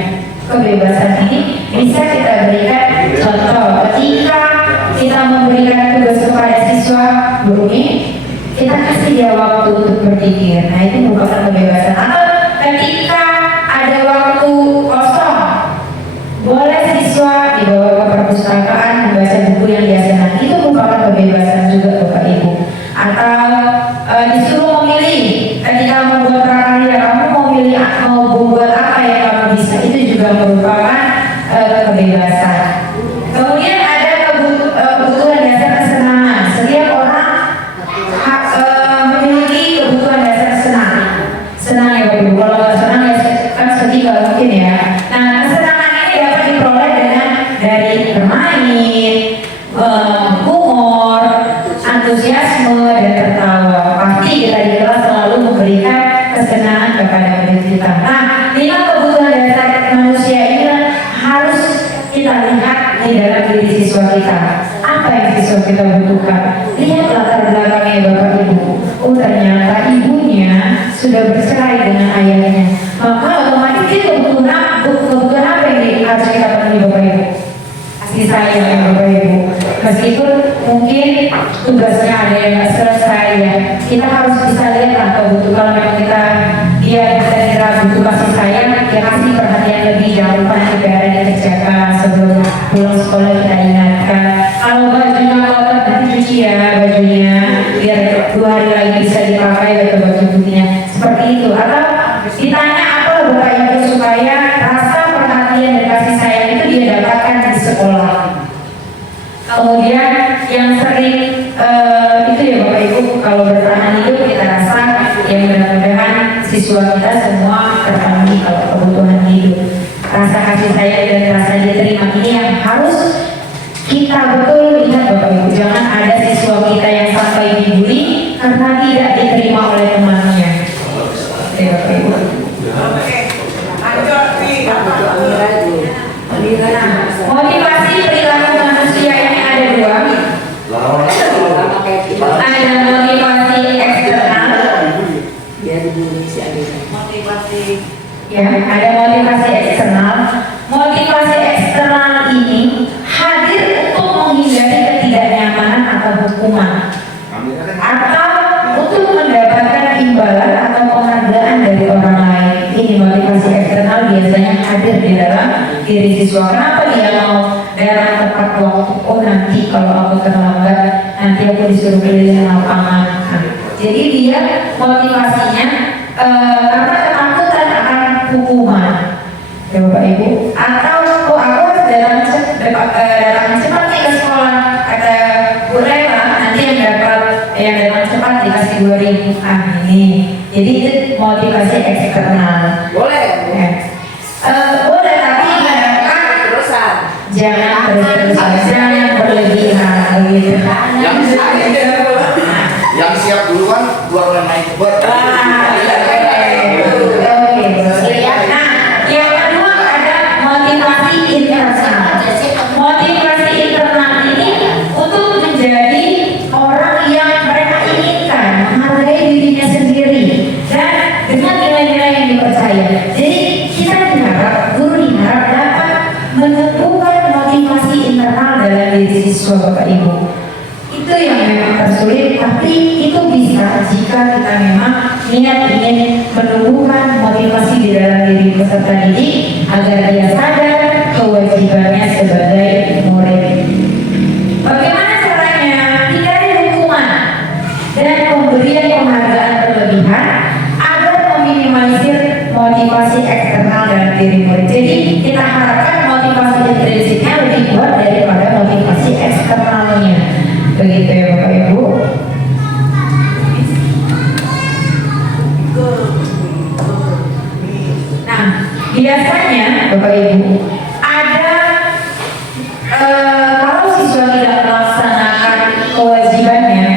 Kebebasan ini bisa kita berikan contoh ketika kita memberikan tugas kepada siswa guru ini, kita kasih dia waktu untuk berpikir. Nah, itu merupakan kebebasan. Atau ketika ada waktu kosong, boleh siswa dibawa ke perpustakaan membaca buku yang dia senang. Itu merupakan kebebasan juga Bapak Ibu. Atau disuruh memilih ketika membuat prakarya, kamu mau milih mau membuat apa yang kamu bisa, itu juga merupakan kebebasan. Kemudian ada kebutuhan dasar kesenangan. Setiap orang memiliki kebutuhan dasar senang. Senang ya Bapak Ibu. Kalau nggak senang ya kan sedih kalau mungkin ya. Nah, kesenangan ini dapat diperoleh dari bermain, humor, antusiasme dan tertawa. Pasti kita di kelas selalu memberikan kesenangan kepada murid kita. Nah, 5 kebutuhan dasar manusia ini harus kita lihat di dalam diri siswa kita. Apa yang siswa kita butuhkan? Lihat latar belakangnya Bapak Ibu. Oh, ternyata ibunya sudah bercerai dengan ayahnya. Maka otomatis dia kebutuhan apa yang harus kita penuhi Bapak Ibu? Kasih sayang ya Bapak Ibu. Meskipun mungkin tugasnya ada yang nggak selesai ya, kita harus bisa lihat lah kebutuhan. Kalau memang dia kira butuh kasih sayang, ya kasih perhatian lebih. Jangan lupa nanti PR dikerjakan sebelum pulang sekolah, kita ingatkan. Kalau bajunya kotor nanti cuci ya bajunya, biar 2 hari lagi bisa dipakai baju-bajunya. Seperti itu. Atau ditanya apa Bapak Ibu kasih sayang itu dia dapatkan di sekolah. Kemudian yang sering itu ya Bapak Ibu, kalau bertahan hidup kita rasa ya mudah-mudahan siswa kita semua terpenuhi kalau kebutuhan hidup. Rasa kasih sayang dan rasa diterima ini yang harus kita betul lihat Bapak Ibu. Jangan ada siswa kita yang sampai dibully karena tidak diterima oleh temannya. Oke Bapak Ibu. Motivasi perilaku manusia ini ada dua. Ada motivasi eksternal. Ya, ada motivasi eksternal. Motivasi eksternal ini hadir untuk menghindari ketidaknyamanan atau hukuman, atau untuk mendapatkan imbalan atau penghargaan dari orang lain. Ini motivasi eksternal biasanya hadir di dalam diri siswa. Kenapa dia mau dalam tepat waktu? Oh nanti kalau aku terlambat, nanti aku disuruh keliling lapangan. Jadi dia motivasinya karena ketakutan akan hukuman, ya Bapak Ibu. Atau oh aku harus datang cepat nih ke sekolah, kata Bu Rela, nanti yang datang cepat dikasih 2.000. Ini jadi itu motivasi eksternal. Boleh. Ya. Boleh, tapi Terusan. jangan terus-terusan, jangan berlebihan gitu. Yang siap duluan keluar main buat. Nah, yang kedua ada motivasi internal. Motivasi internal ini untuk menjadi orang yang mereka inginkan, menghargai dirinya sendiri dan dengan nilai-nilai yang dipercaya. Jadi kita diharap, guru diharap dapat menumbuhkan motivasi internal dalam diri siswa Bapak Ibu. Itu yang memang tersulit, tapi itu bisa jika kita memang niat ingin menumbuhkan motivasi di dalam diri peserta didik agar dia sadar kewajibannya sebagai murid. Bagaimana caranya? Hindari hukuman dan pemberian penghargaan berlebihan agar meminimalisir motivasi eksternal dalam diri murid. Jadi kita harapkan motivasi intrinsiknya lebih kuat daripada motivasi eksternalnya. Begitu ya Bapak Ibu. Nah, biasanya Bapak Ibu ada kalau siswa tidak melaksanakan kewajibannya,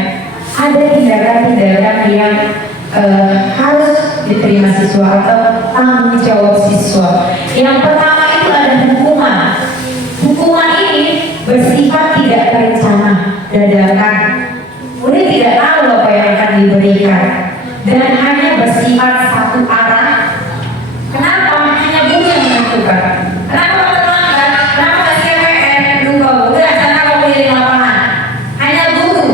ada tindakan-tindakan yang harus diterima siswa atau tanggung jawab siswa. Yang pertama itu ada hukuman. Hukuman ini bersifat tidak terencana, dadakan. Murid tidak tahu apa yang akan diberikan dan hanya bersifat satu arah. Kenapa? Hanya guru yang menentukan. Kenapa kau terlambat? Kenapa nggak siap PR? Lupa udah sana kau keliling lapangan. Hanya guru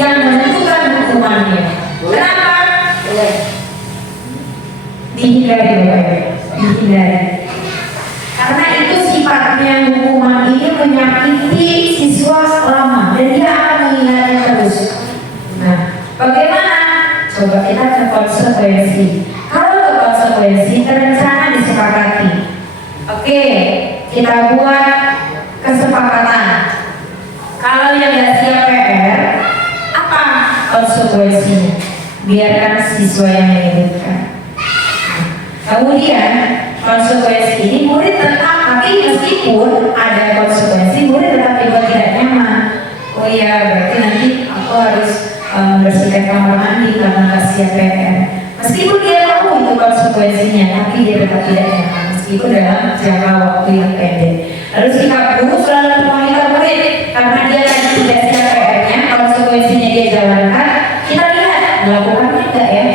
yang menentukan hukumannya. Kenapa? Dihindari Bapak Ibu. Dihindari. Karena itu sifatnya hukuman ini menyakiti siswa lama dan dia akan mengingatnya terus. Nah, bagaimana? Coba kita ke konsekuensi. Kalau ke konsekuensi terencana disepakati. Oke, kita buat kesepakatan. Kalau yang nggak siap PR, apa konsekuensinya? Biarkan siswa yang menyebutkan. Kemudian konsekuensi ini murid tetap, tapi meskipun ada konsekuensi murid tetap juga tidak nyaman. Oh iya, berarti nanti aku harus membersihkan kamar mandi karena nggak siap PR. Meskipun dia tahu itu konsekuensinya, tapi dia tetap tidak nyaman meskipun dalam jangka waktu yang pendek. Lalu sikap guru selalu memonitor murid karena dia tadi tidak siap PR-nya, konsekuensinya dia jalankan. Kita lihat melakukannya enggak ya?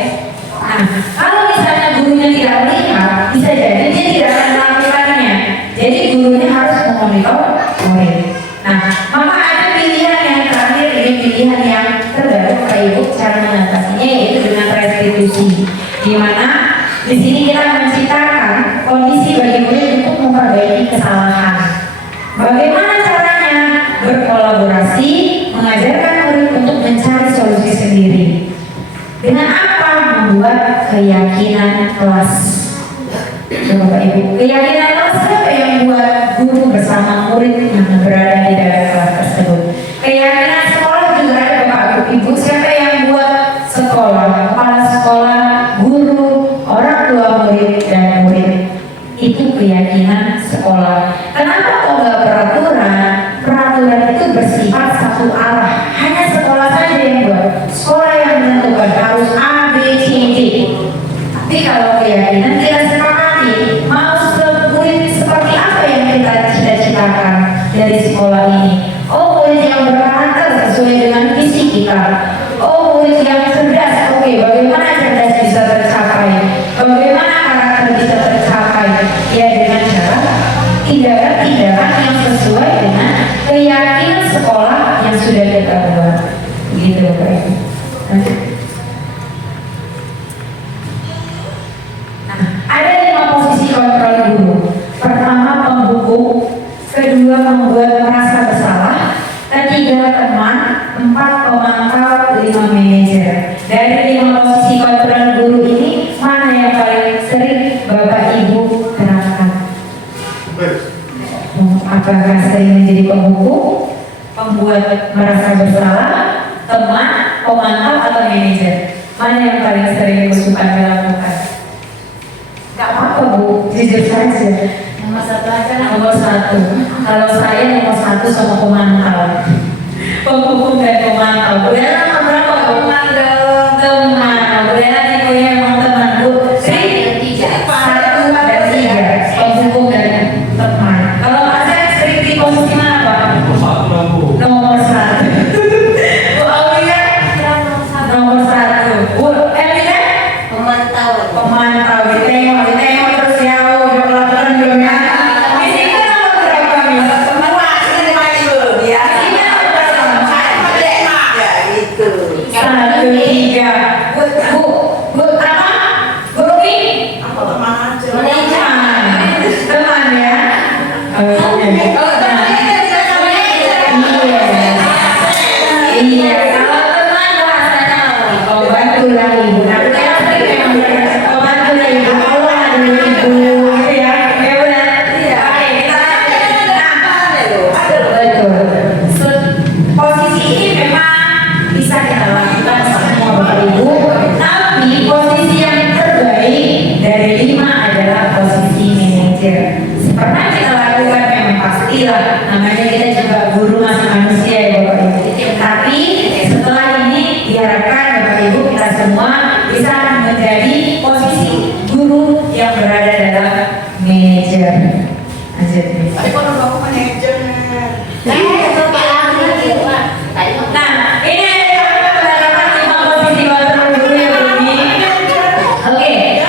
Nah, kalau misalnya gurunya tidak melihat, bisa jadi dia tidak akan melakukannya. Jadi gurunya harus memonitor murid. Nah, maka ada pilihan yang terakhir, ini pilihan yang terbaru Bapak Ibu cara mengatasinya yaitu dengan restitusi. Di mana di sini kita menciptakan kondisi bagi murid untuk memperbaiki kesalahan. Bagaimana caranya? Berkolaborasi, mengajarkan murid untuk mencari solusi sendiri. Dengan apa? Membuat keyakinan kelas. Bapak Ibu, keyakinan kelas siapa yang bersama murid yang berada di dalam kelas tersebut. Keyakinan sekolah juga ada Bapak Ibu. Siapa yang buat sekolah? Kepala sekolah, guru, orang tua murid, dan murid. Itu keyakinan sekolah. Kenapa kok nggak peraturan? Peraturan itu bersifat satu arah. Hanya sekolah saja yang buat. Sekolah yang menentukan harus A, B, C, D. Tapi kalau keyakinan kita sepakati, mau murid seperti apa yang kita cita-citakan dari sekolah ini? Oh, murid yang berkarakter sesuai dengan visi kita. Oh, murid yang cerdas. Oke, bagaimana cerdas bisa tercapai? Bagaimana karakter bisa tercapai? Ya dengan cara tindakan-tindakan yang sesuai dengan keyakinan sekolah yang sudah kita buat. Begitu, Bapak Ibu. Nah, ada 5 posisi kontrol guru. Pertama, pembuku. Kedua, membuat merasa bersalah. Ketiga, teman. 4, pemantau. 5, manajer. Dari 5 posisi kontrol guru ini, mana yang paling sering Bapak Ibu terapkan? Apakah sering menjadi pembuku, pembuat merasa bersalah, teman, pemantau, atau manajer? Mana yang paling sering Ibu suka lakukan? Gak apa-apa Bu, jujur saja. Nomor 1 aja lah. Nomor 1. Kalau saya nomor 1 sama pemantau. Pembuku dan pemantau. Bu Dela nomor berapa Bu? Teman. Bu Dela tipe yang teman Bu. Saya 3. 1 dan 3. Pembuku dan teman. Kalau Pak sering di posisi mana Pak? Nomor 1. Bu Aulia? Nomor 1. Bu Elina? Pemantauan. Pemantau. Ditengok terus ya. Oh, udah pelan-pelan belum ya? Di sini nomor berapa nih? Semua sini mati dulu ya. Ini nomor berapa? Ya gitu. 1, 3. Bu apa? Bu Romi? Apa teman aja. Teman ya. Oke. Iya, kalau teman bahasanya bantulah ibu. Nah, kita sering memang bantulah ibu. Kalau ada ibu, ya, ya benar. Iya. Oke, kita Ada loh. betul. Posisi ini memang bisa kita lakukan semua Bapak Ibu. Tapi posisi yang terbaik dari 5 adalah posisi manajer. Pernah kita lakukan memang pastilah. Namanya kita juga guru masih manusia ya Bapak Ibu. Tapi setelah ini diharapkan Bapak Ibu kita semua bisa menjadi posisi guru yang berada dalam manajer. Lanjut. Tapi kalau aku manajer. Nah, ini ada beberapa 5 posisi kontrol guru yang begini. Oke.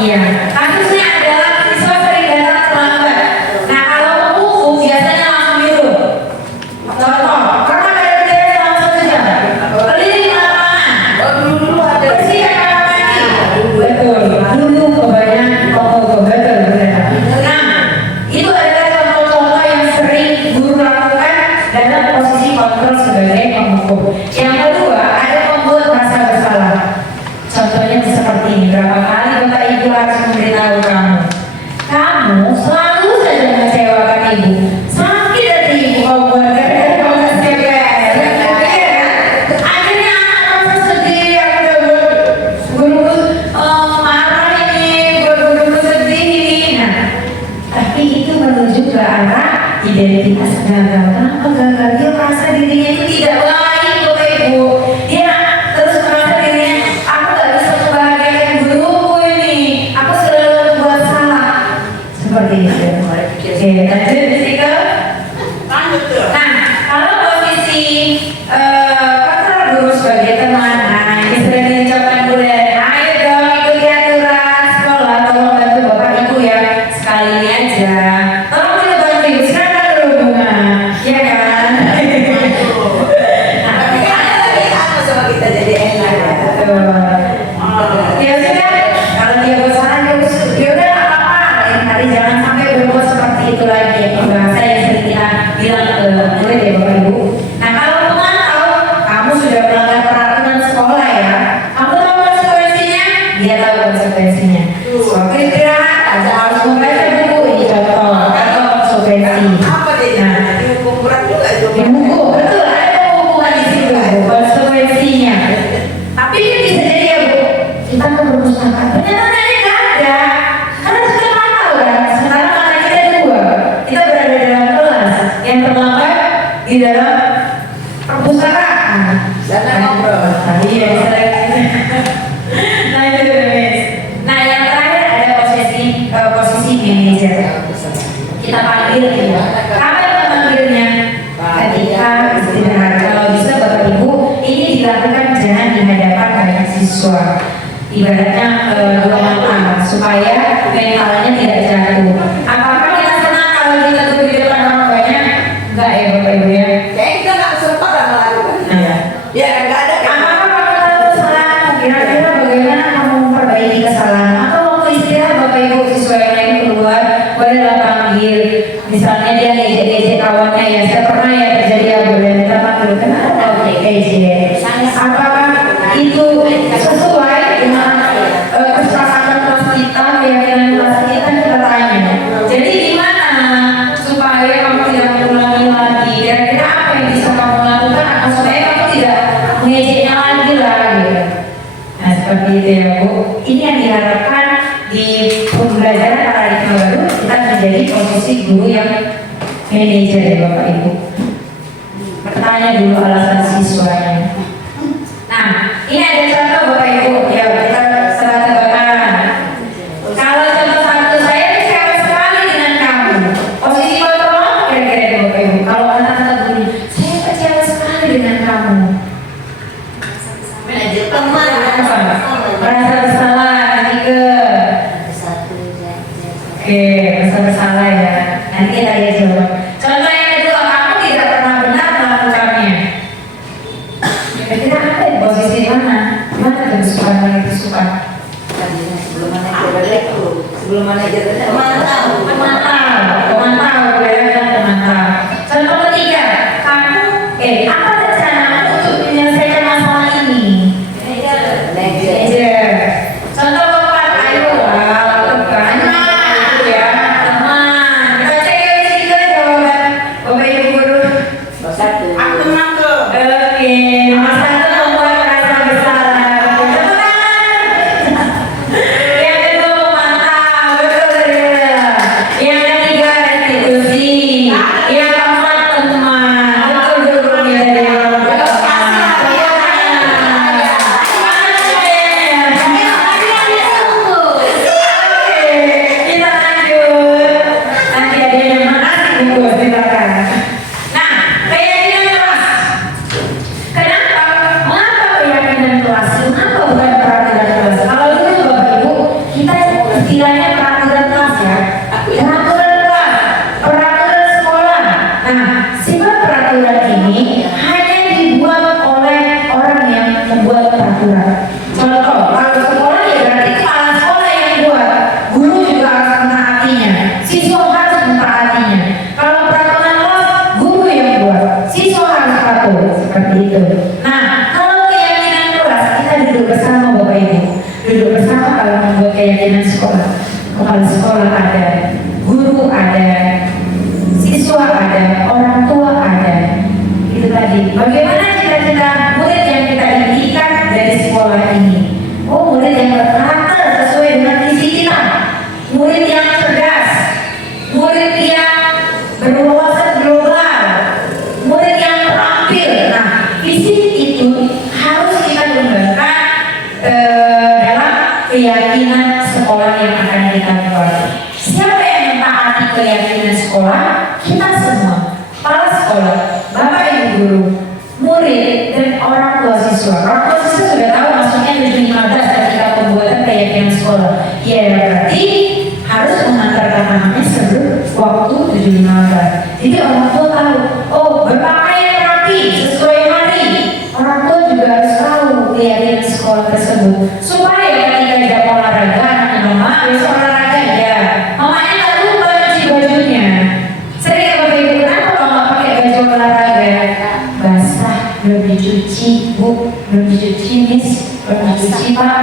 Iya. Kasusnya adalah siswa sering datang terlambat. Nah, kalau buku biasanya langsung biru. Contoh, pernah ada bendera langsung saja. Keliling lapangan. Dulu ada. Bersih kamar mandi. Betul. Dulu kebanyakan betul benar. Nah, itu adalah contoh-contoh yang sering guru lakukan dalam posisi kontrol sebagai pembuku. Yang kedua, ada membuat merasa bersalah. Contohnya seperti ini. Berapa kali Bapak Ibu harus memberitahu kamu selalu saja mengecewakan ibu. Sakit hati ibu kalau buat gara-gara kamu CPS. Akhirnya anak merasa sedih. Guru marah ini, guru sedih ini. Nah, tapi itu menuju ke arah identitas gagal. Kenapa gagal? Dia merasa dirinya itu tidak baik Bapak Ibu. Dia terus merasa dirinya, aku gak bisa membahagiakan guruku ini. Aku selalu buat salah. Seperti itu. Oke, lanjut Jessica. Lanjut tuh. Nah, kalau posisi kontrol guru sebagai teman, nah ini sudah diucapkan Bu Deren. Ayo dong ikuti aturan sekolah, tolong bantu Bapak Ibu ya. Sekali ini aja. Tolong juga bantu Ibu, silakan dulu Bunga. Iya kan? Tapi kan ada lagi apa sama kita jadi enak ya. Ya sudah, kalau dia buat salah dia udah nggak apa-apa. Lain kali jangan sampai berbuat seperti itu lagi. Bahasa yang sering kita bilang ke murid ya Bapak Ibu. Nah kalau pemantau, kamu sudah melanggar peraturan dalam perpustakaan. Sana ngobrol. Iya, nah itu Miss. Nah yang terakhir ada posisi manajer. Kita panggil ya. Kapan memanggilnya? Ketika istirahat. Kalau bisa Bapak Ibu, ini dilakukan jangan di hadapan banyak siswa. Ibaratnya dua mata supaya mentalnya tidak jatuh. Apakah kita senang kalau kita duduk di depan orang banyak? Enggak ya Bapak Ibu ya. Kayak kita nggak kesempatan melakukannya. Ya nggak ada. Apakah kamu tahu kesalahan? Kira-kira bagaimana kamu memperbaiki kesalahan? Atau waktu istirahat Bapak Ibu siswa yang lain keluar, bolehlah panggil. Misalnya dia ngejek-ngejek kawannya ya, saya pernah ya terjadi ya, boleh kita panggil. Kenapa kau ngejek? Apakah itu sesuai dengan kesepakatan kelas kita, keyakinan kelas kita tanya. Jadi gimana supaya kamu tidak mengulangi lagi? Kira-kira apa yang bisa kamu lakukan atau supaya kamu tidak mengejeknya lagi lah gitu. Nah seperti itu ya Bu. Ini yang diharapkan di pembelajaran paradigma baru kita menjadi posisi guru yang manajer ya Bapak Ibu. Bertanya dulu alasan siswanya. Nah ini ada contoh Bapak Ibu. Ya kita tebak-tebakan. Kalau contoh satu saya kecewa sekali dengan kamu. Posisi kontrol kira-kira Bapak Ibu. Kalau anak-anak guru, saya kecewa sekali dengan kamu. Manajer teman. Merasa bersalah, nanti ke oke, merasa bersalah ya. Nanti kita lihat jawaban. Contoh yang kedua, kamu tidak pernah benar melakukannya. Kira-kira apa ya, posisi mana? Mana kesukaan lagi kesukaan? Sebelum manajer Memantau. Memantau, memantau. Contoh ketiga, kamu, apa rencana untuk menyelesaikan masalah ini? Manajer. Contoh keempat, ayo lakukan ya teman. Kita cek ya di sini jawaban Bapak Ibu guru. satu. Aku tenang tuh. Oke, nomor satu membuat rasa bersalah. Tepuk tangan. Yang kedua memantau, betul ya. Yang ketiga restitusi. Yang keempat teman, betul ya. Kita lanjut. Nanti ada yang makasih Bu, silakan. Nah, keyakinan kelas. Kenapa? Mengapa keyakinan kelas? Mengapa bukan peraturan kelas? Kalau dulu Bapak Ibu, kita istilahnya peraturan kelas ya. Peraturan kelas, peraturan sekolah. Nah, sifat peraturan ini hanya dibuat oleh orang yang membuat peraturan. Contoh, kalau sekolah ya berarti kepala sekolah yang buat. Guru juga harus mentaatinya. Siswa harus mentaatinya. Kalau peraturan kelas, guru yang buat. Siswa harus patuh. Seperti itu. Nah, kalau keyakinan kelas, kita duduk bersama Bapak Ibu. Duduk bersama kalau membuat keyakinan sekolah. Kepala sekolah ada, guru ada, siswa ada, orang tua ada. Itu tadi. Bagaimana cita-cita murid yang kita impikan dari sekolah ini? Oh, murid yang berkarakter sesuai dengan visi kita. Murid yang cerdas, murid yang berwawasan global, murid yang terampil. Nah, visi itu harus kita gunakan dalam keyakinan sekolah yang akan kita buat. Siapa yang mentaati keyakinan sekolah? Kita semua, kepala sekolah, Bapak Ibu guru, murid, dan orang tua siswa. Orang tua siswa sudah tahu maksudnya 715 ketika pembuatan keyakinan sekolah. Ya berarti harus mengantarkan anaknya sebelum waktu 715. Jadi orang tua tahu, oh berpakaian rapi sesuai hari. Orang tua juga harus tahu keyakinan sekolah tersebut supaya ketika jam olahraga anaknya mama besok olahraga ya. Mamanya nggak lupa cuci bajunya. Sering ya Bapak Ibu, kenapa kalau nggak pakai baju olahraga? Basah, belum dicuci Bu, belum dicuci Miss, belum dicuci Pak.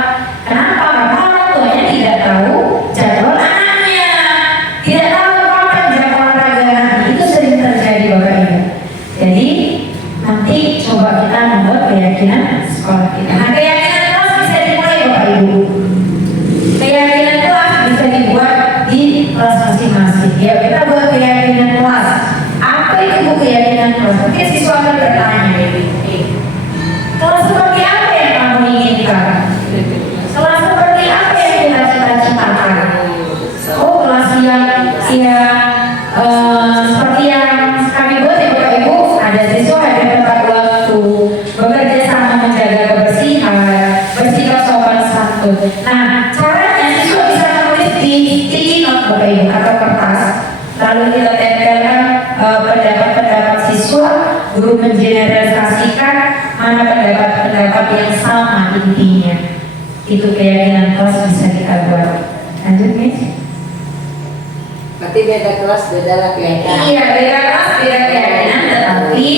Kenapa? Karena orang tuanya tidak tahu jadwal anaknya, tidak tahu kapan jam olahraga anaknya. Itu sering terjadi Bapak Ibu. Jadi nanti coba kita membuat keyakinan sekolah kita. Nah, keyakinan kelas bisa dimulai Bapak Ibu. Keyakinan kelas bisa dibuat di kelas masing-masing. Ya kita buat keyakinan kelas. Apa itu Bu keyakinan kelas? Mungkin kita tempelkan pendapat-pendapat siswa, guru mengeneralisasikan mana pendapat-pendapat yang sama intinya. Itu keyakinan kelas bisa kita buat. Lanjut, Miss. Berarti beda kelas beda lah keyakinan. Iya, beda kelas, beda keyakinan, tetapi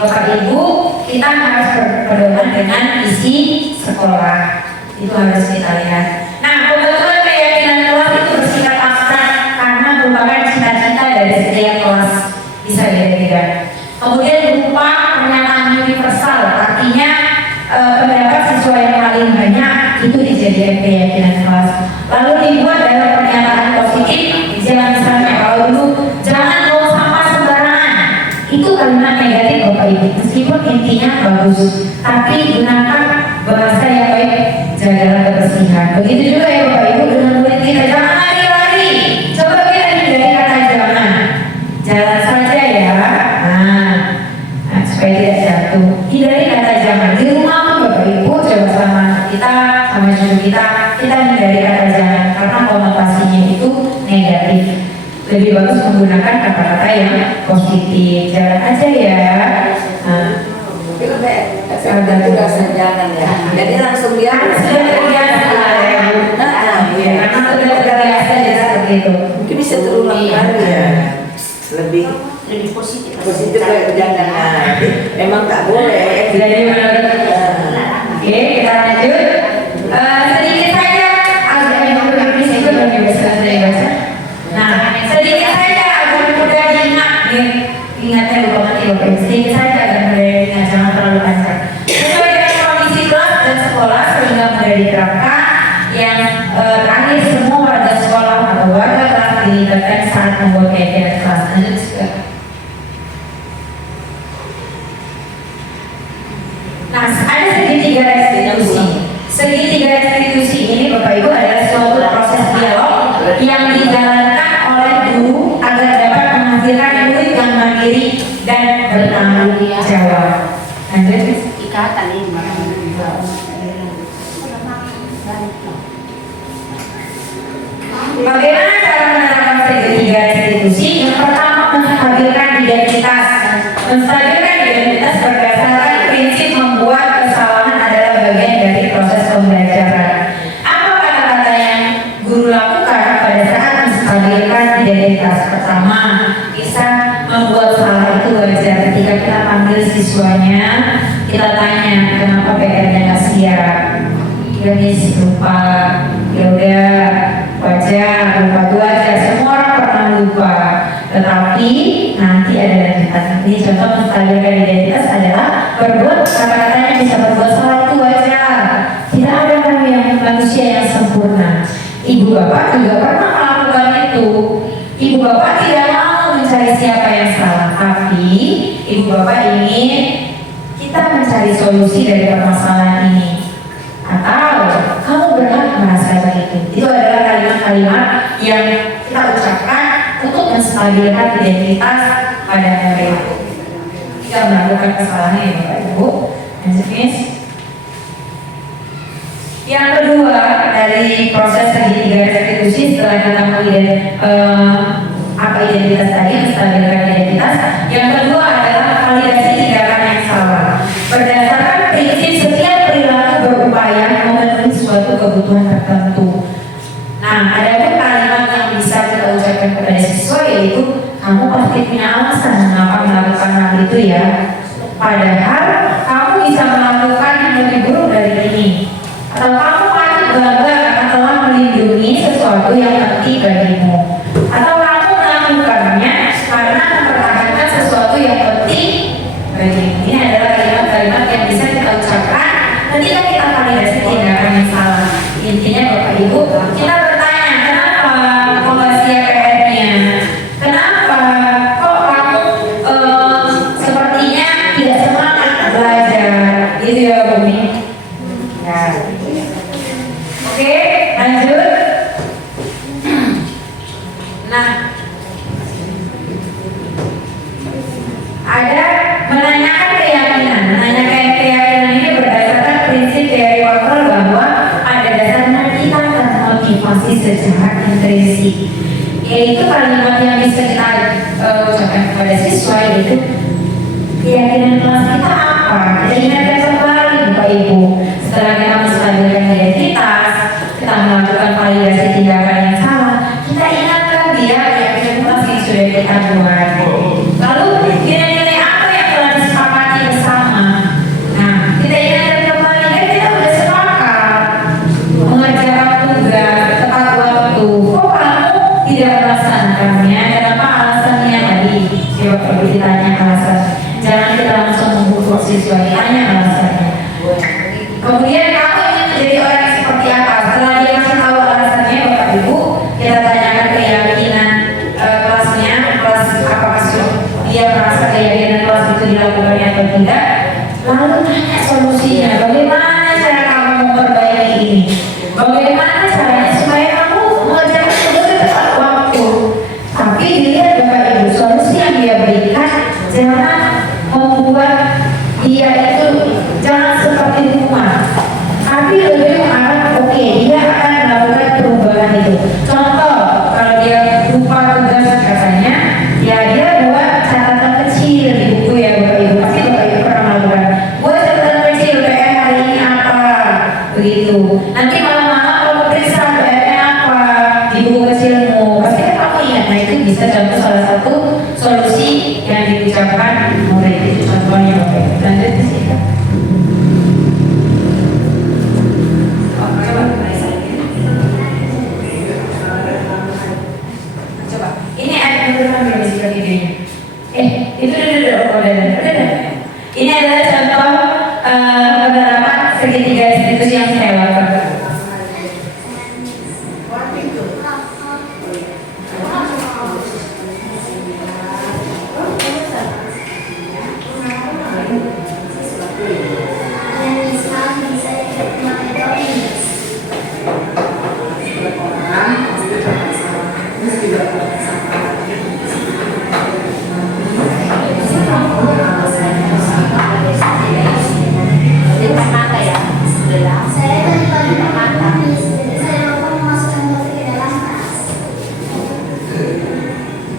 Bapak Ibu kita harus berpedoman dengan isi sekolah. Itu harus kita lihat. Nah, kebetulan keyakinan kelas itu bersifat abstrak karena merupakan cita-cita dari setiap kelas, bisa beda-beda. Kemudian berupa pernyataan universal, artinya pendapat siswa yang paling banyak itu dijadikan keyakinan kelas. Lalu dibuat dalam pernyataan positif, jangan misalnya kalau dulu jangan buang sampah sembarangan, itu kalimat negatif Bapak Ibu, meskipun intinya bagus, tapi gunakan bahasa yang baik, jagalah kebersihan. Begitu juga ya Bapak Ibu dengan murid kita, jangan lari-lari, coba kita hindari kata jangan, jalan saja ya, nah supaya tidak jatuh. Hindari kata jangan di rumah pun Bapak Ibu, coba sama kita, sama guru kita hindari kata jangan karena konotasinya itu negatif. Lebih bagus menggunakan kata-kata yang positif. Jalan aja ya. Nah, Tapi lebih ada tugas jangan ya. Jadi langsung dia sudah terbiasa ya Bu. Iya, karena sudah terbiasa ya seperti itu. mungkin bisa terulang kali ya. Lebih Lebih positif. positif kayak jangan. Nah, emang tak boleh. Jadi menurut oke, kita lanjut. Sedikit saja agar ini juga bagi bahasa bahasa. Nah, sedikit saja agar mudah diingat. Ingatnya lupa mati Bapak Ibu. Sedikit saja agar mudah diingat, jangan terlalu panjang. Sesuai dengan kondisi kelas dan sekolah sehingga mudah diterapkan. Yang terakhir, semua warga sekolah atau warga kelas dilibatkan saat membuat kegiatan kelas. Lanjut juga. Nah, ada segitiga restitusi. Segitiga restitusi ini Bapak Ibu adalah suatu proses dialog yang dijalankan oleh guru agar dapat menghasilkan murid yang mandiri dan bertanggung jawab. Lanjut. Ikatan ini. Bagaimana cara menerapkan segitiga restitusi? Yang pertama, menstabilkan identitas. Menstabilkan identitas berdasarkan prinsip membuat kesalahan adalah bagian dari proses pembelajaran. Apa kata-kata yang guru lakukan pada saat menstabilkan identitas? Pertama, bisa membuat salah itu wajar. Ketika kita panggil siswanya, kita tanya kenapa PR-nya nggak siap. Miss lupa, ya udah wajar, lupa itu wajar. Semua orang pernah lupa, tetapi nanti ada lanjutan. Ini contoh menstabilkan identitas adalah berbuat kata-katanya bisa berbuat salah itu wajar. Tidak ada kami yang manusia yang sempurna. Ibu bapak juga pernah melakukan itu. Ibu bapak tidak mau mencari siapa yang salah, tapi ibu bapak ingin kita mencari solusi dari permasalahan ini. Atau kamu berhak merasa begitu. Itu adalah kalimat-kalimat yang kita ucapkan untuk menstabilkan identitas pada murid. Tidak melakukan kesalahan ya Bapak Ibu. Lanjut, Miss. Yang kedua dari proses segitiga restitusi setelah kita melihat apa identitas tadi, menstabilkan identitas. Yang kedua adalah validasi tindakan yang salah. Berdasarkan prinsip setiap perilaku berupaya memenuhi suatu kebutuhan tertentu. Nah, ada pun kalimat yang bisa kita ucapkan kepada siswa yaitu kamu pasti punya alasan mengapa melakukan hal itu ya. Padahal kamu bisa melakukan yang lebih buruk dari ini. Atau kamu patut bangga karena telah melindungi sesuatu yang penting bagimu. Atau kamu melakukannya karena mempertahankan sesuatu yang penting bagimu. Ini adalah kalimat-kalimat yang bisa kita ucapkan ketika kita validasi tindakan yang salah. Intinya Bapak Ibu, kita bertanya kenapa kok nggak siap PR-nya? Kenapa kok kamu sepertinya tidak semangat belajar? Gitu ya Bumi. Ya. Oke, lanjut. Nah, ada menanyakan keyakinan. Menanyakan keyakinan ini berdasarkan prinsip teori kontrol bahwa pada dasarnya kita termotivasi secara intrinsik. Yaitu kalimat yang bisa kita ucapkan kepada siswa, yaitu keyakinan kelas kita apa? Kita ingatkan kembali Bapak Ibu. Setelah kita menstabilkan identitas, kita melakukan validasi tindakan yang salah, kita ingatkan dia keyakinan kelas yang sudah kita buat. Lalu nilai-nilai apa yang telah disepakati bersama? Nah, kita ingatkan kembali, kan kita sudah sepakat mengerjakan tugas tepat waktu. Kok kamu tidak melaksanakannya? Kenapa alasannya tadi? Coba Ibu ditanya alasan. Jangan kita langsung mengukur siswa, tanya alasannya. Kemudian kamu ingin menjadi orang yang seperti apa? Setelah dia kasih tahu alasannya, Bapak Ibu, kita tanyakan keyakinan kelasnya, kelas apakah dia merasa keyakinan kelas itu dilakukannya atau tidak. Lalu tanya solusinya, bagaimana cara kamu memperbaiki ini? Bagaimana caranya supaya kamu mengerjakan tugas tepat waktu? Tapi dilihat Bapak Ibu, solusi yang dia berikan jangan membuat dia itu jangan seperti hukuman, tapi lebih mengarah oke, dia akan melakukan perubahan itu. Contoh, kalau dia lupa tugas katanya, ya dia buat catatan kecil di buku ya Bapak Ibu. Pasti Bapak Ibu pernah melakukan. Buat catatan kecil, PR hari ini apa, begitu. Nanti malam-malam kalau periksa PR-nya apa di buku kecilmu, pasti kan kamu ingat. Nah itu bisa contoh salah satu solusi yang diucapkan murid itu, contohnya Bapak Ibu. Lanjut ke situ. Coba, ini ada beneran belum sih videonya? Itu udah. Ini adalah contoh penerapan segitiga institusi yang saya lakukan.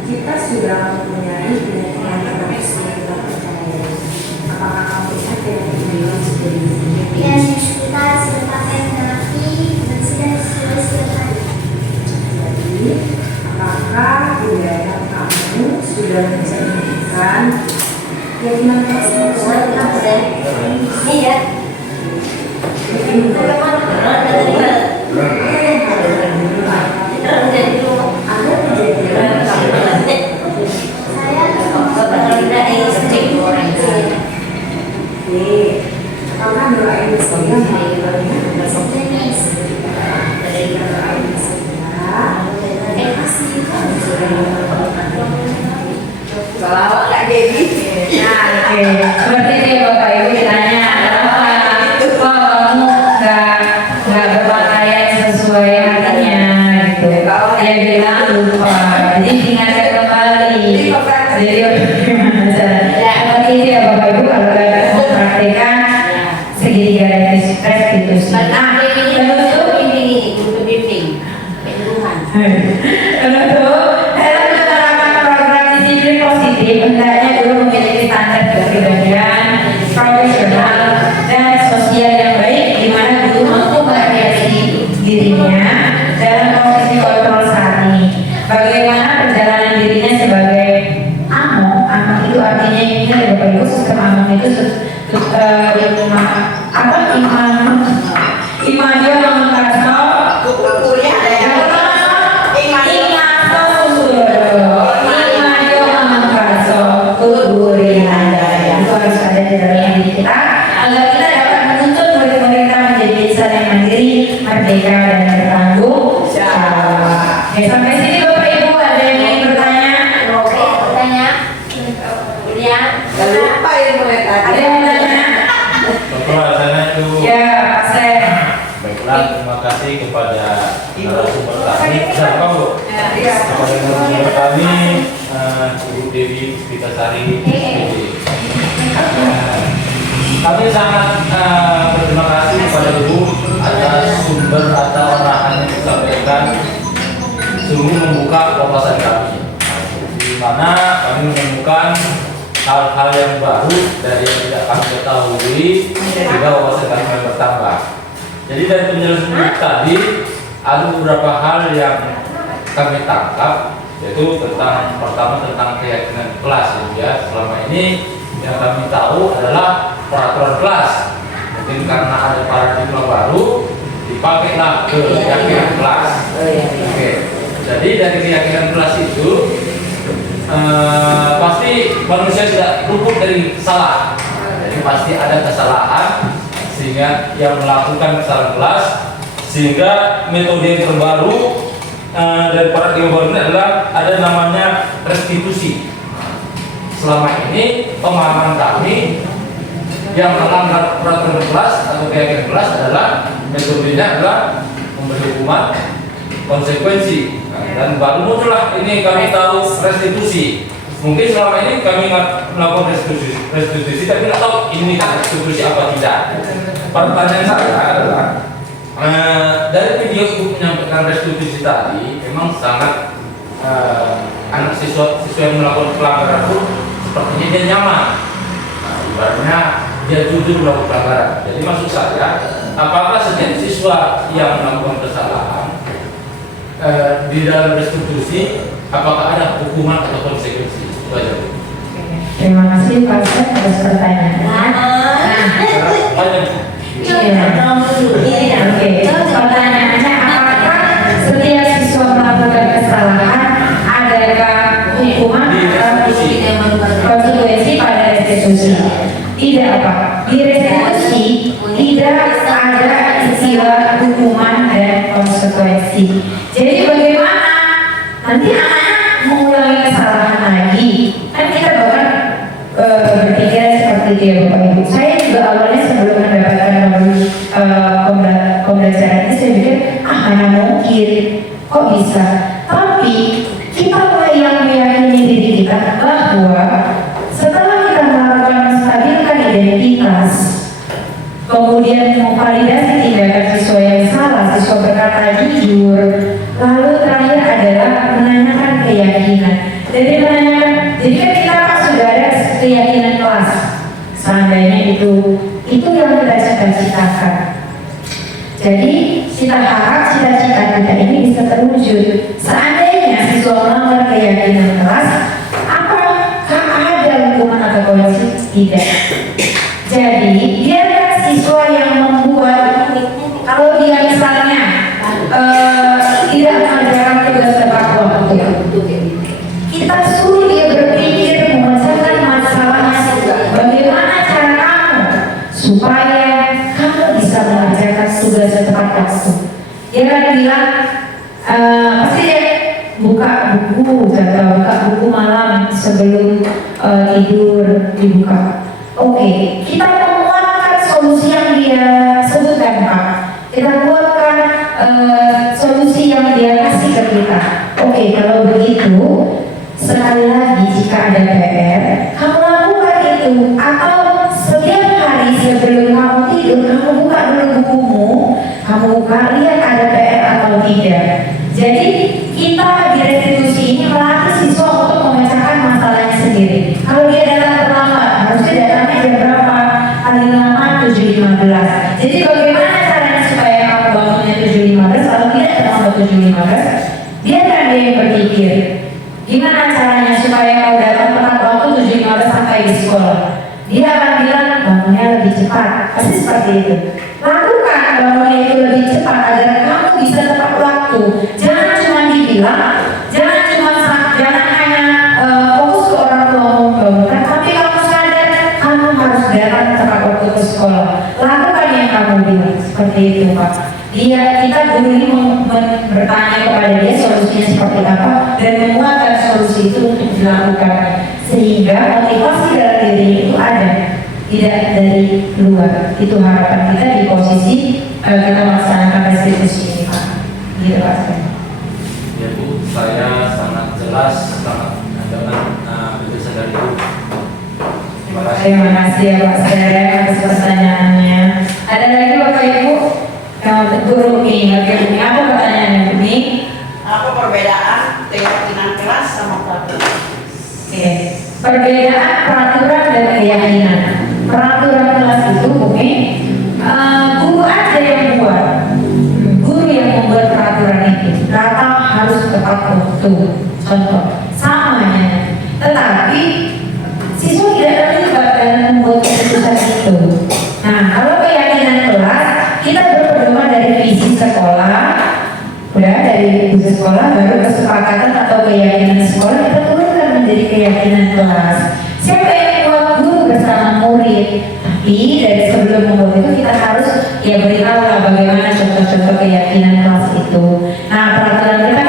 Kita sudah mempunyai keyakinan terhadap semua yang kita percaya. Apakah kamu ingat keyakinan yang sudah dimiliki? Ya, kita sudah pakai terapi dan sudah selesai. Jadi, apakah budaya kamu sudah bisa memberikan keyakinan tersebut? Iya. Bagaimana beneran dari jadi rumah. Ada kejadian apakah doa ini saja Selawat Kak Dewi. Nah, oke. Seperti itu ya Bapak Ibu ditanya, kok kamu nggak berpakaian sesuai hatinya gitu. Dia bilang lupa, jadi diingatkan kembali. Jadi bagaimana caranya? Seperti itu ya Bapak Ibu kalau kalian mempraktikkan segitiga restitusi. Nah, Untuk dalam menerapkan program disiplin positif, hendaknya guru memiliki standar kepribadian, profesional, dan sosial yang baik, di mana guru mampu menghiasi dirinya dalam posisi kontrol saat ini. Bagaimana perjalanan dirinya sebagai among itu artinya ini ada Bapak Ibu, sistem among itu Imadio Mangkaso Kuliah ada yang itu harus ada di dalam diri kita agar kita dapat menuntut murid-murid kita menjadi insan yang mandiri, merdeka, dan bertanggung jawab. Oke, sampai sini Bapak Ibu ada yang ingin bertanya? Oke, bertanya. Kemudian Jangan lupa ya mulai Ada tadi. yang bertanya? Contoh alasannya itu. Ya, Pak Seth. Baiklah, terima kasih kepada narasumber kami. Siapa Bu? Kepada narasumber kami, Ibu Dewi Puspitasari. Kami sangat berterima kasih kepada Ibu atas sumber atau arahan yang disampaikan sungguh membuka wawasan kami, di mana kami menemukan hal-hal yang baru dari yang tidak kami ketahui, sehingga wawasan kami bertambah. Jadi dari penjelasan tadi ada beberapa hal yang kami tangkap, yaitu tentang pertama tentang keyakinan kelas ya. Selama ini yang kami tahu adalah peraturan kelas. Mungkin karena ada paradigma baru, dipakailah keyakinan kelas. Oke. Jadi dari keyakinan kelas itu pasti manusia tidak luput dari salah. Jadi pasti ada kesalahan sehingga yang melakukan kesalahan kelas, sehingga metode yang terbaru dari paradigma baru ini adalah ada namanya restitusi. Selama ini pemahaman kami yang melanggar peraturan kelas atau keyakinan kelas adalah metodenya adalah memberi hukuman konsekuensi. Dan baru muncullah ini kami tahu restitusi. Mungkin selama ini kami nggak melakukan restitusi, tapi nggak tahu ini kan restitusi apa tidak. Pertanyaan saya adalah dari video ibu menyampaikan restitusi tadi, memang sangat anak siswa yang melakukan pelanggaran itu sepertinya dia nyaman. Ibaratnya dia jujur melakukan pelanggaran. Jadi maksud saya, apakah setiap siswa yang melakukan kesalahan di dalam restitusi, apakah ada hukuman atau konsekuensi? Itu aja. Terima kasih Pak Ustaz atas pertanyaannya. Oke. Pertanyaannya, apakah setiap siswa melakukan kesalahan adakah hukuman atau konsekuensi pada restitusi? Tidak, Pak. Di restitusi tidak ada istilah hukuman dan konsekuensi. Jadi bagaimana nanti anak mengulangi kesalahan lagi? Kan kita bahkan berpikir seperti itu ya Bapak Ibu. Saya juga awalnya sebelum mendapatkan pembelajaran ini saya pikir mana mungkin, kok bisa? Tapi kita mulai yang meyakini diri kita bahwa setelah kita melakukan menstabilkan identitas, kemudian memvalidasi tindakan siswa yang salah, siswa berkata jujur, lalu terakhir adalah menanyakan keyakinan. Jadi kan kita sudah ada keyakinan kelas. Seandainya itu yang kita cita-citakan. Jadi kita harap cita-cita kita ini bisa terwujud. Seandainya siswa melanggar keyakinan kelas, apakah ada hukuman atau konsekuensi? Tidak. Jadi biarkan siswa yang membuat, kalau dia misalnya tidak mengerjakan tugas tepat waktu, kita suruh dia berpikir memecahkan masalahnya. Bagaimana cara kamu supaya kamu bisa mengerjakan tugas tepat waktu? Dia kan bilang pasti dia buka buku, buka buku malam sebelum tidur dibuka. Oke, kita menguatkan solusi yang dia sebutkan Pak. Kita buatkan solusi yang dia kasih ke kita. Oke, kalau begitu sekali lagi jika ada PR, kamu lakukan itu. Atau setiap hari sebelum kamu tidur, kamu buka dulu bukumu, kamu buka lihat ada PR atau tidak. Jadi kita di restitusi ini melatih siswa untuk memecahkan masalahnya sendiri. Kalau dia datang terlambat, harusnya datangnya jam berapa? Paling lama 7.15. Jadi bagaimana caranya supaya kamu bangunnya 7.15? Kalau tidak terlambat 7.15, biarkan dia yang berpikir. Gimana caranya supaya kau datang tepat waktu 7.15 sampai di sekolah? Dia akan bilang bangunnya lebih cepat. Pasti seperti itu. Lakukan bangunnya itu lebih cepat agar kamu bisa tepat waktu. Jangan cuma dibilang, jangan hanya fokus ke orang tua membangunkan, tapi kamu sadar kamu harus datang tepat waktu ke sekolah. Lakukan yang kamu bilang. Seperti itu Pak. Kita guru ini bertanya kepada dia solusinya seperti apa dan menguatkan solusi itu untuk dilakukan, sehingga motivasi dalam diri itu ada, tidak dari luar. Itu harapan kita di posisi kita melaksanakan restitusi ini Pak. Gitu Pak. Ya Bu, saya sangat jelas sangat dengan penjelasan dari Ibu. Terima kasih. Terima kasih ya Pak Serek atas pertanyaannya. Ada lagi Bapak Ibu? Guru Umi, apa pertanyaannya Umi? apa perbedaan keyakinan kelas sama peraturan? Oke. Perbedaan peraturan dan keyakinan. Peraturan kelas itu Umi, guru aja yang buat. Guru yang membuat peraturan itu. Kata harus tepat waktu. Contoh, samanya. Tetapi siswa tidak terlibat dalam membuat keputusan itu. Nah, kalau keyakinan kelas, kita berpedoman dari visi sekolah, udah dari visi sekolah, baru kesepakatan atau keyakinan sekolah kita turunkan menjadi keyakinan kelas. Siapa yang buat guru bersama murid? Tapi dari sebelum membuat itu kita harus ya beritahu lah bagaimana contoh-contoh keyakinan kelas itu. Nah, peraturan kita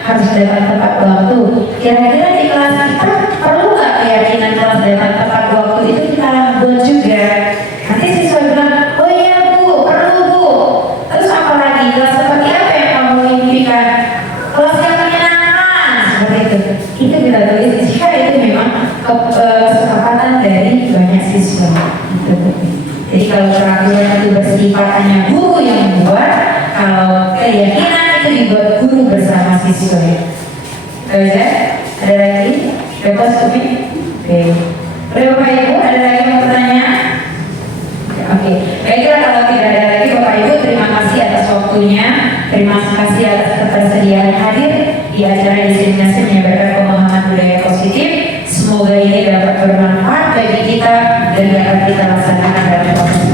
harus datang tepat waktu. Kira-kira di kelas kita perlu nggak keyakinan kelas datang tepat waktu itu kita buat juga. Nanti siswa bilang, oh iya Bu, perlu Bu. Terus apa lagi? Kelas seperti apa yang kamu impikan? Kelas yang menyenangkan, seperti itu. Itu kita tulis jika itu memang kesepakatan dari banyak siswa. Gitu. Jadi kalau peraturan itu bersifat hanya guru yang membuat, kalau keyakinan itu dibuat guru bersama siswa. Ya. Ada lagi? Bebas Umi? Oke. Bapak Ibu, ada lagi yang mau bertanya? Oke, baiklah kalau tidak ada lagi Bapak Ibu, terima kasih atas waktunya, terima kasih atas ketersediaan hadir di acara diseminasi menyebarkan pemahaman budaya positif. Semoga ini dapat bermanfaat bagi kita dan dapat kita laksanakan dalam proses